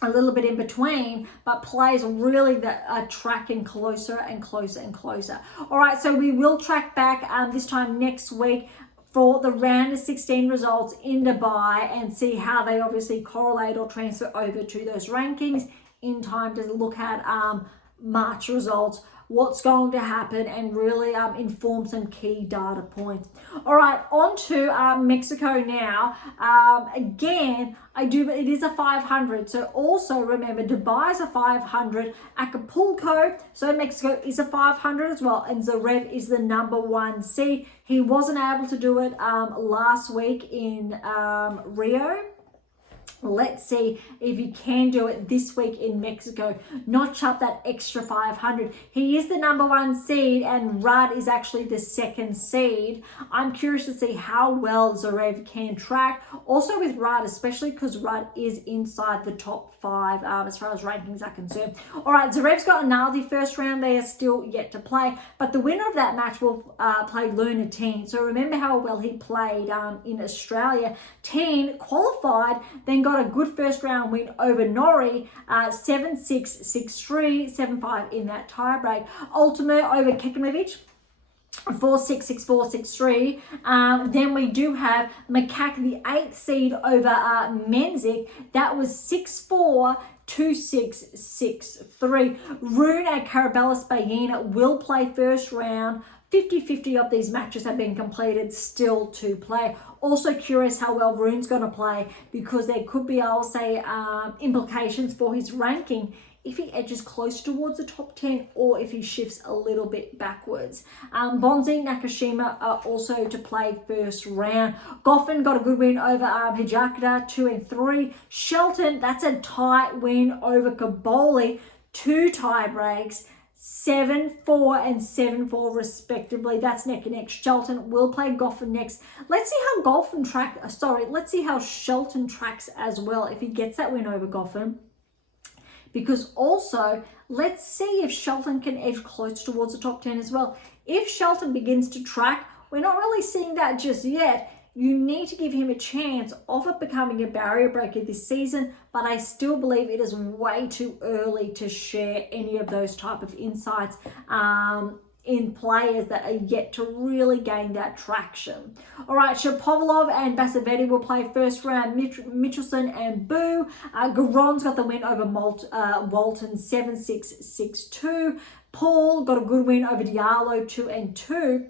A little bit in between, but players really that are tracking closer and closer and closer. All right, so we will track back this time next week for the round of 16 results in Dubai and see how they obviously correlate or transfer over to those rankings in time to look at March results, what's going to happen, and really inform some key data points. All right, on to Mexico now. Again, it is a 500. So also remember, Dubai is a 500. Acapulco, so Mexico is a 500 as well. And Zverev is the number 1 seed. He wasn't able to do it last week in Rio. Let's see if he can do it this week in Mexico. Notch up that extra 500. He is the number 1 seed and Rudd is actually the 2nd seed. I'm curious to see how well Zverev can track. Also with Rudd, especially because Rudd is inside the top 5 as far as rankings are concerned. All right, Zverev's got a gnarly first round. They are still yet to play, but the winner of that match will play Luna Teen. So remember how well he played in Australia. Teen qualified, then got a good first round win over Nori, 7-6, 6-3, 7-5 in that tiebreak. Ultimate over Kekmanovic, 4-6, 6-4, 6-3. Then we do have Makak, the 8th seed over Menzik. That was 6-4, 2-6, 6-3. Rune at Carabellis Bayina will play first round. 50-50 of these matches have been completed, still to play. Also curious how well Rune's going to play, because there could be, I'll say, implications for his ranking if he edges close towards the top 10 or if he shifts a little bit backwards. Bonzi, Nakashima are also to play first round. Goffin got a good win over Hijakata, 2-3. Shelton, that's a tight win over Kaboli, 2 tie breaks. 7-4 and 7-4 respectively. That's neck and neck. Shelton will play Goffin next. Let's see how Shelton tracks as well if he gets that win over Goffin. Because also, let's see if Shelton can edge close towards the top 10 as well. If Shelton begins to track, we're not really seeing that just yet. you need to give him a chance of it becoming a barrier breaker this season, but I still believe it is way too early to share any of those type of insights in players that are yet to really gain that traction. All right, Shapovalov and Basavetti will play first round. Michelson and Boo. Garon's got the win over Walton 7-6, 6-2. Paul got a good win over Diallo 2-2.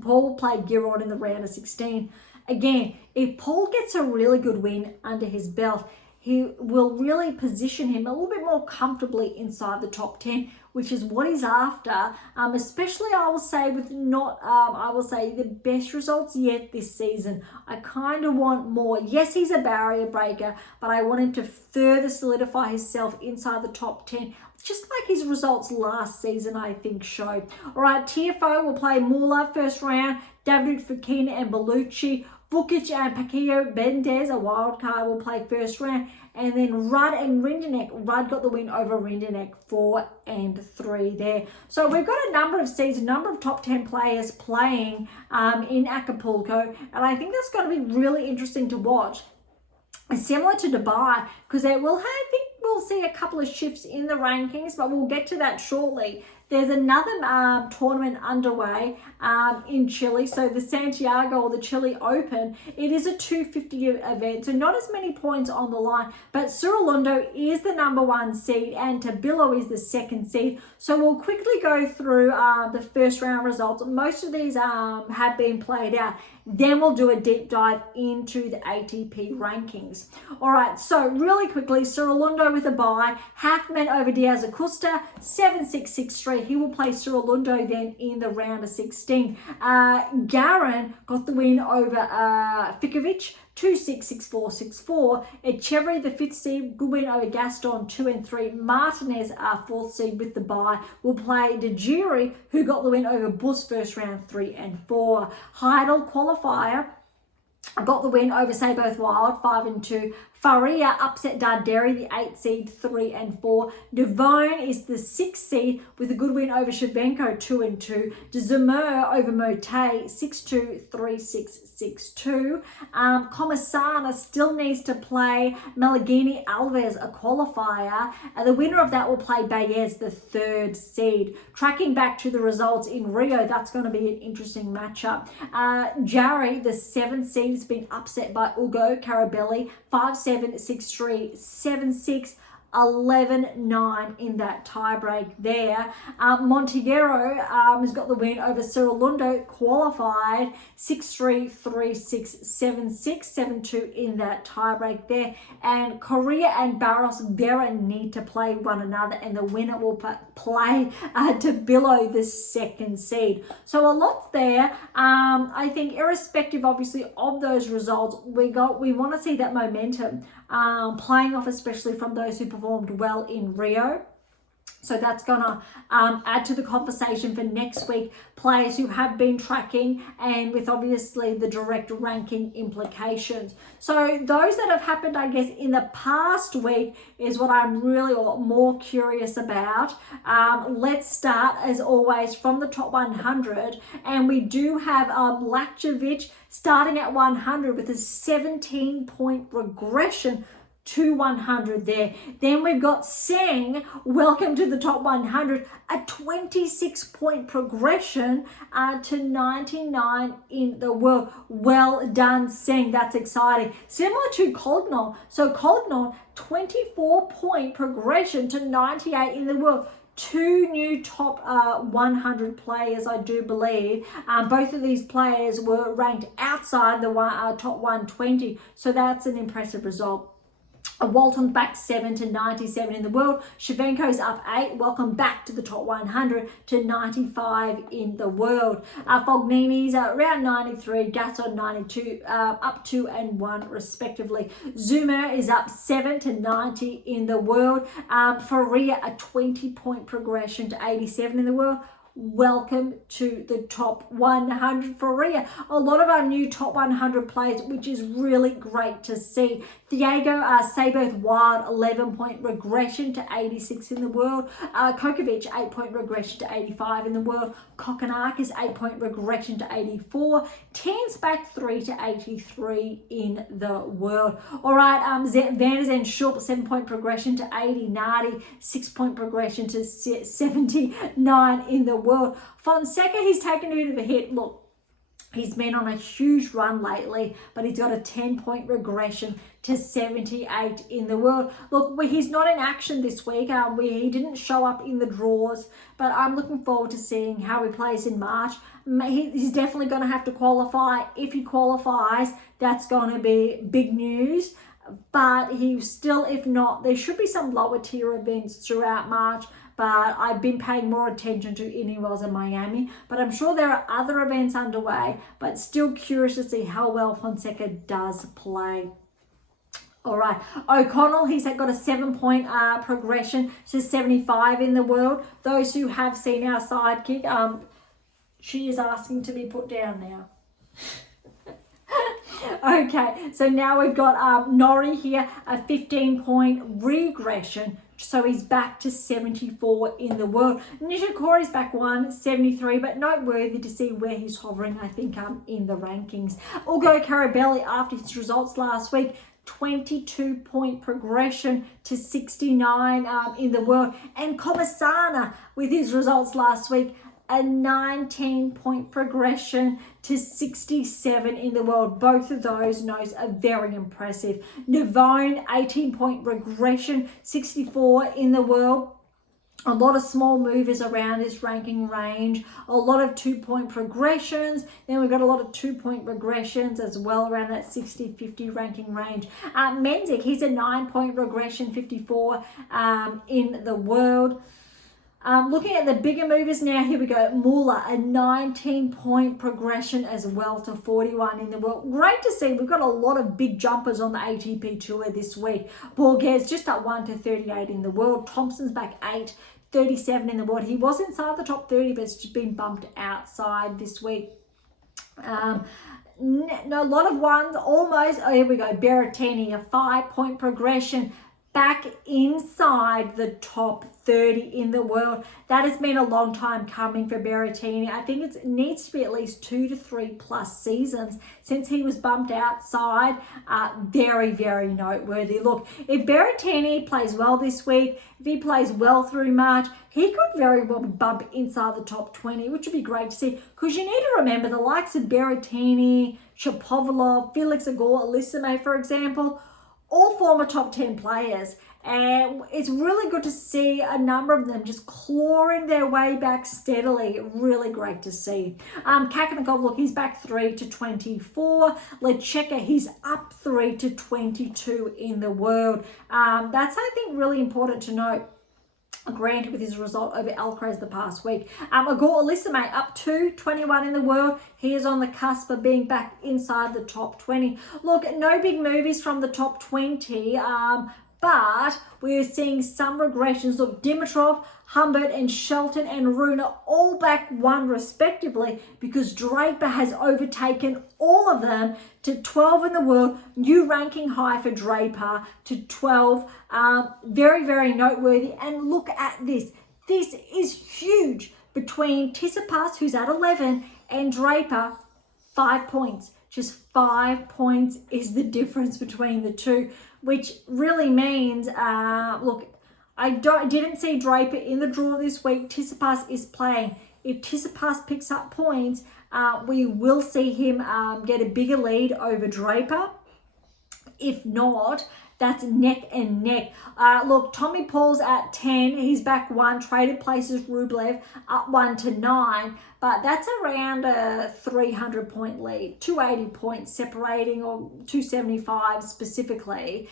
Paul will play Giron in the round of 16. Again, if Paul gets a really good win under his belt, he will really position him a little bit more comfortably inside the top 10, which is what he's after, especially I will say with not, I will say the best results yet this season. I kind of want more. Yes, he's a barrier breaker, but I want him to further solidify himself inside the top 10, just like his results last season, I think, showed. All right, TFO will play Muller first round, David Fokina and Bellucci. Vukic and Paquillo Bendes, a wild card, will play first round. And then Rudd and Rinderknech. Rudd got the win over Rinderknech 4-3 there. So we've got a number of seeds, a number of top 10 players playing in Acapulco. And I think that's going to be really interesting to watch. It's similar to Dubai, because I think we'll see a couple of shifts in the rankings, but we'll get to that shortly. There's another tournament underway in Chile. So the Santiago or the Chile Open, it is a 250 event. So not as many points on the line, but Surilundo is the #1 seed and Tabilo is the 2nd seed. So we'll quickly go through the first round results. Most of these have been played out. Then we'll do a deep dive into the ATP rankings. All right, so really quickly, Surilundo with a bye. Halfman over Diaz Acosta, 7-6, 6-3. He will play Surilundo then in the round of 16. Garin got the win over Fikovic, 2-6, 6-4, 6-4. Echeverry, the 5th seed, good win over Gaston, 2-3. Martinez, 4th seed with the bye, will play De Giri, who got the win over Bus first round, 3-4. Heidel, qualifier, got the win over Say Both Wild, 5-2. Faria upset Darderi, the 8th seed, 3-4. Devone is the 6th seed with a good win over Shevchenko, 2-2. Dezumer over Mote, 6-2, 3-6, 6-2. Comasana still needs to play Malagini Alves, a qualifier. The winner of that will play Baez, the 3rd seed. Tracking back to the results in Rio, that's going to be an interesting matchup. Jarry, the 7th seed, has been upset by Ugo Carabelli, 5-7, 6-3, 7-6, 11-9 in that tiebreak there. Monteiro has got the win over Surilundo, qualified 6-3, 3-6, 7-6, 7-2 in that tiebreak there. And Korea and Barros Vera need to play one another, and the winner will play to below the 2nd seed. So a lot there. I think irrespective, obviously, of those results, we want to see that momentum playing off, especially from those who performed well in Rio. So that's going to add to the conversation for next week, players who have been tracking and with obviously the direct ranking implications. So those that have happened, I guess, in the past week is what I'm really more curious about. Let's start, as always, from the top 100. And we do have Lakjovic starting at 100 with a 17-point regression to 100 there. Then we've got Seng, welcome to the top 100, a 26-point progression to 99 in the world. Well done, Seng. That's exciting. Similar to Cognon. So Cognon, 24-point progression to 98 in the world. 2 new top 100 players, I do believe. Both of these players were ranked outside the top 120. So that's an impressive result. Walton's back 7 to 97 in the world. Shevchenko's up 8. Welcome back to the top 100 to 95 in the world. Fognini's around 93. Gaston 92, up 2 and 1 respectively. Zoomer is up 7 to 90 in the world. Faria, a 20-point progression to 87 in the world. welcome to the top 100 for Rio. A lot of our new top 100 players, which is really great to see. Thiago Seyboth Wild, 11-point regression to 86 in the world. Djokovic, 8-point regression to 85 in the world. Kokonakis, 8-point regression to 84. Tans back 3 to 83 in the world. All right, Van der Schulp, 7-point progression to 80. Nardi, 6-point progression to 79 in the world. Fonseca, he's taken a bit of a hit. Look, he's been on a huge run lately, but he's got a 10-point regression to 78 in the world. Look, he's not in action this week. He didn't show up in the draws, but I'm looking forward to seeing how he plays in March. He's definitely going to have to qualify. If he qualifies, that's going to be big news. But he still, if not, there should be some lower tier events throughout March. But I've been paying more attention to Indian in Miami. But I'm sure there are other events underway, but still curious to see how well Fonseca does play. All right, O'Connell, he's got a 7-point progression to 75 in the world. Those who have seen our sidekick, she is asking to be put down now. Okay, so now we've got Norrie here, a 15-point regression. So he's back to 74 in the world. Nishikori's back 73, but noteworthy to see where he's hovering, I think, in the rankings. Ugo Carabelli, after his results last week, 22-point progression to 69 in the world. And Comasana, with his results last week, a 19-point progression to 67 in the world. Both of those notes are very impressive. Navone, 18-point regression, 64 in the world. A lot of small movers around his ranking range, a lot of 2-point progressions. Then we've got a lot of 2-point regressions as well around that 60-50 ranking range. Menzik, he's a 9-point regression, 54 in the world. Looking at the bigger movers now, here we go. Muller, a 19-point progression as well to 41 in the world. Great to see. We've got a lot of big jumpers on the ATP Tour this week. Borges just up 1 to 38 in the world. Thompson's back 8, 37 in the world. He was inside the top 30, but it's just been bumped outside this week. A lot of ones almost. Oh, here we go. Berrettini, a 5-point progression, back inside the top 30 in the world. That has been a long time coming for Berrettini. I think it needs to be at least 2 to 3 plus seasons since he was bumped outside. Very, very noteworthy. Look, if Berrettini plays well this week, if he plays well through March, he could very well bump inside the top 20, which would be great to see. Because you need to remember the likes of Berrettini, Shapovalov, Felix Auger-Aliassime, for example, all former top 10 players. And it's really good to see a number of them just clawing their way back steadily. Really great to see. Kakanakov, look, he's back 3 to 24. Lecheka, he's up 3 to 22 in the world. That's, I think, really important to note. Granted, with his result over Alcaraz the past week. Auger-Aliassime up to 21 in the world. He is on the cusp of being back inside the top 20. Look, no big movies from the top 20, but we're seeing some regressions. Look, Dimitrov, Humbert and Shelton and Rune are all back 1 respectively because Draper has overtaken all of them to 12 in the world. New ranking high for Draper to 12. Very, very noteworthy. And look at this. This is huge between Tsitsipas, who's at 11, and Draper, 5 points. Just 5 points is the difference between the two, which really means, look, I didn't see Draper in the draw this week. Tsitsipas is playing. If Tsitsipas picks up points, we will see him get a bigger lead over Draper. If not, that's neck and neck. Look, Tommy Paul's at 10. He's back 1. Traded places Rublev up 1 to 9. But that's around a 300-point lead. 280 points separating, or 275 specifically,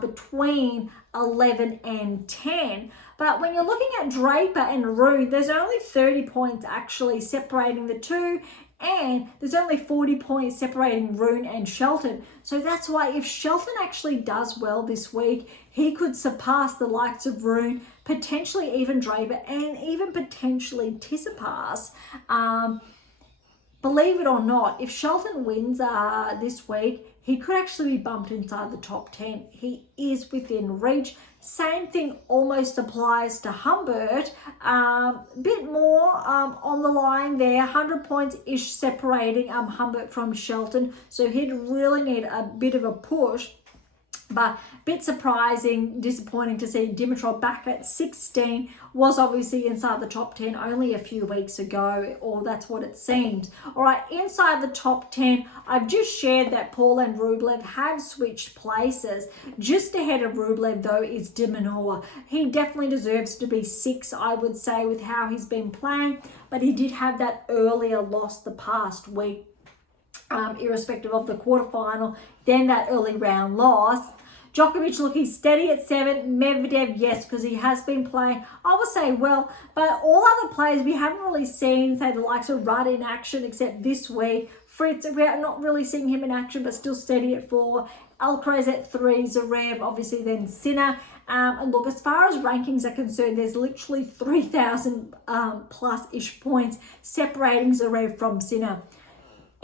between 11 and 10. But when you're looking at Draper and Rune, there's only 30 points actually separating the two. And there's only 40 points separating Rune and Shelton. So that's why if Shelton actually does well this week, he could surpass the likes of Rune, potentially even Draper, and even potentially Tsitsipas. Believe it or not, if Shelton wins this week, he could actually be bumped inside the top 10. He is within reach. Same thing almost applies to Humbert. Bit more on the line there, 100 points-ish separating Humbert from Shelton. So he'd really need a bit of a push. But a bit surprising, disappointing to see Dimitrov back at 16, was obviously inside the top 10 only a few weeks ago, or that's what it seems. All right, inside the top 10, I've just shared that Paul and Rublev have switched places. Just ahead of Rublev, though, is de Minaur. He definitely deserves to be 6, I would say, with how he's been playing, but he did have that earlier loss the past week. Irrespective of the quarterfinal, then that early round loss. Djokovic looking steady at 7. Medvedev, yes, because he has been playing, I would say, well. But all other players we haven't really seen, say the likes of Rudd in action, except this week. Fritz, we're not really seeing him in action, but still steady at 4. Alcaraz at 3. Zverev, obviously, then Sinner. And look, as far as rankings are concerned, there's literally 3,000 plus-ish points separating Zverev from Sinner.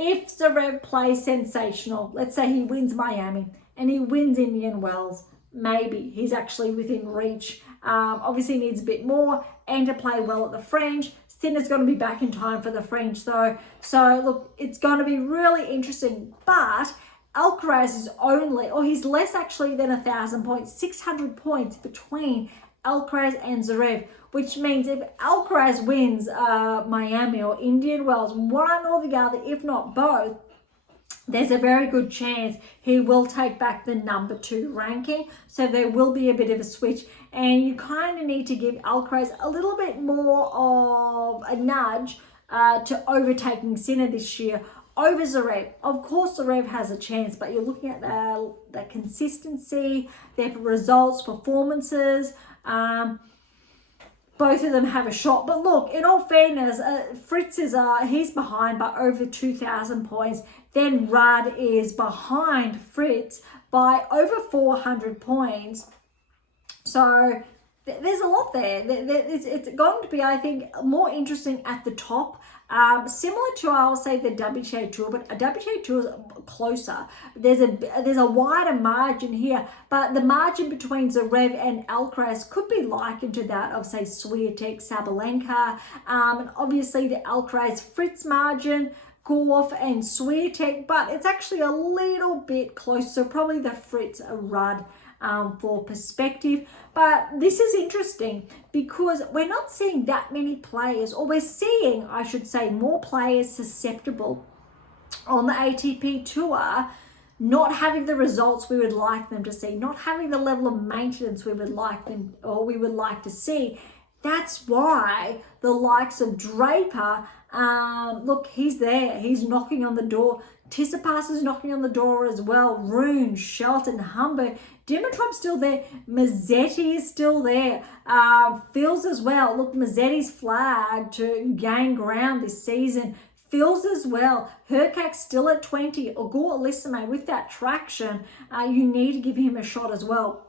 If Zverev plays sensational, let's say he wins Miami and he wins Indian Wells, maybe he's actually within reach. Obviously needs a bit more and to play well at the French. Sinner's going to be back in time for the French though. So look, it's going to be really interesting. But Alcaraz is only, or he's less actually than 1,000 points, 600 points between Alcaraz and Zverev, which means if Alcaraz wins Miami or Indian Wells, one or the other, if not both, there's a very good chance he will take back the number 2 ranking. So there will be a bit of a switch, and you kind of need to give Alcaraz a little bit more of a nudge to overtaking Sinner this year over Zverev. Of course, Zverev has a chance, but you're looking at the consistency, their results, performances. Both of them have a shot. But look, in all fairness, Fritz is he's behind by over 2,000 points. Then Rudd is behind Fritz by over 400 points. So there's a lot there. It's going to be, I think, more interesting at the top. Similar to, I'll say, the WTA Tour, but a WTA Tour is closer. There's a wider margin here, but the margin between Zverev and Alcaraz could be likened to that of, say, Swiatek, Sabalenka, and obviously the Alcaraz-Fritz margin, Gauff and Swiatek, but it's actually a little bit closer, probably the Fritz-Rudd for perspective. But this is interesting because we're not seeing that many players, or we're seeing, I should say, more players susceptible on the ATP Tour not having the results we would like them to see, not having the level of maintenance we would like them, or we would like to see. That's why the likes of Draper, look, he's there. He's knocking on the door. Tsitsipas is knocking on the door as well. Rune, Shelton, Humbert. Dimitrov's still there. Mazzetti is still there. Fils as well. Look, Mazzetti's flagged to gain ground this season. Fils as well. Hurkacz's still at 20. Or listen, mate, with that traction, you need to give him a shot as well.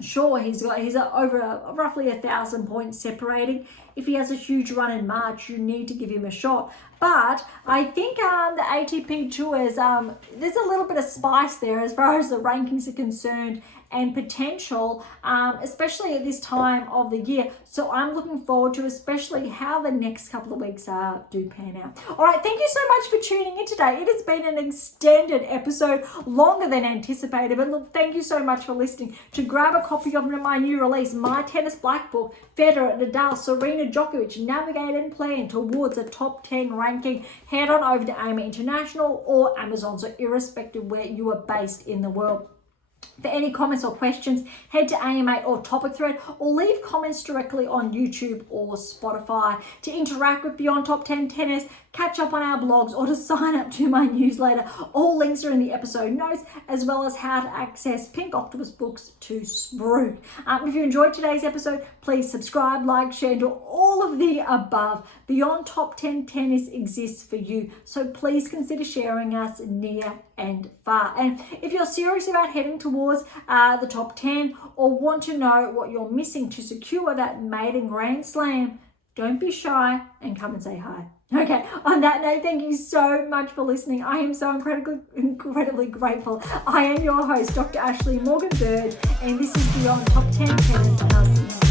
Sure, he's over roughly 1,000 points separating. If he has a huge run in March, you need to give him a shot. But I think the ATP Tour is there's a little bit of spice there as far as the rankings are concerned, and potential, especially at this time of the year. So I'm looking forward to especially how the next couple of weeks do pan out. All right, thank you so much for tuning in today. It has been an extended episode, longer than anticipated. But look, thank you so much for listening. To grab a copy of my new release, My Tennis Black Book, Federer, Nadal, Serena, Djokovic, Navigate and Plan towards a top 10 ranking, head on over to AM8 International or Amazon, so irrespective where you are based in the world. For any comments or questions, head to AM8 or Topic Thread, or leave comments directly on YouTube or Spotify. To interact with Beyond Top 10 Tennis, catch up on our blogs, or to sign up to my newsletter. All links are in the episode notes, as well as how to access Pink Octopus books to Sprue. If you enjoyed today's episode, please subscribe, like, share, do all of the above. Beyond Top 10 Tennis exists for you, so please consider sharing us near and far. And if you're serious about heading towards the top 10, or want to know what you're missing to secure that maiden Grand Slam, don't be shy and come and say hi. Okay, on that note, thank you so much for listening. I am so incredibly grateful. I am your host, Dr. Ashley Morgan Berge, and this is Beyond Top 10 Tennis, and I'll see you next time.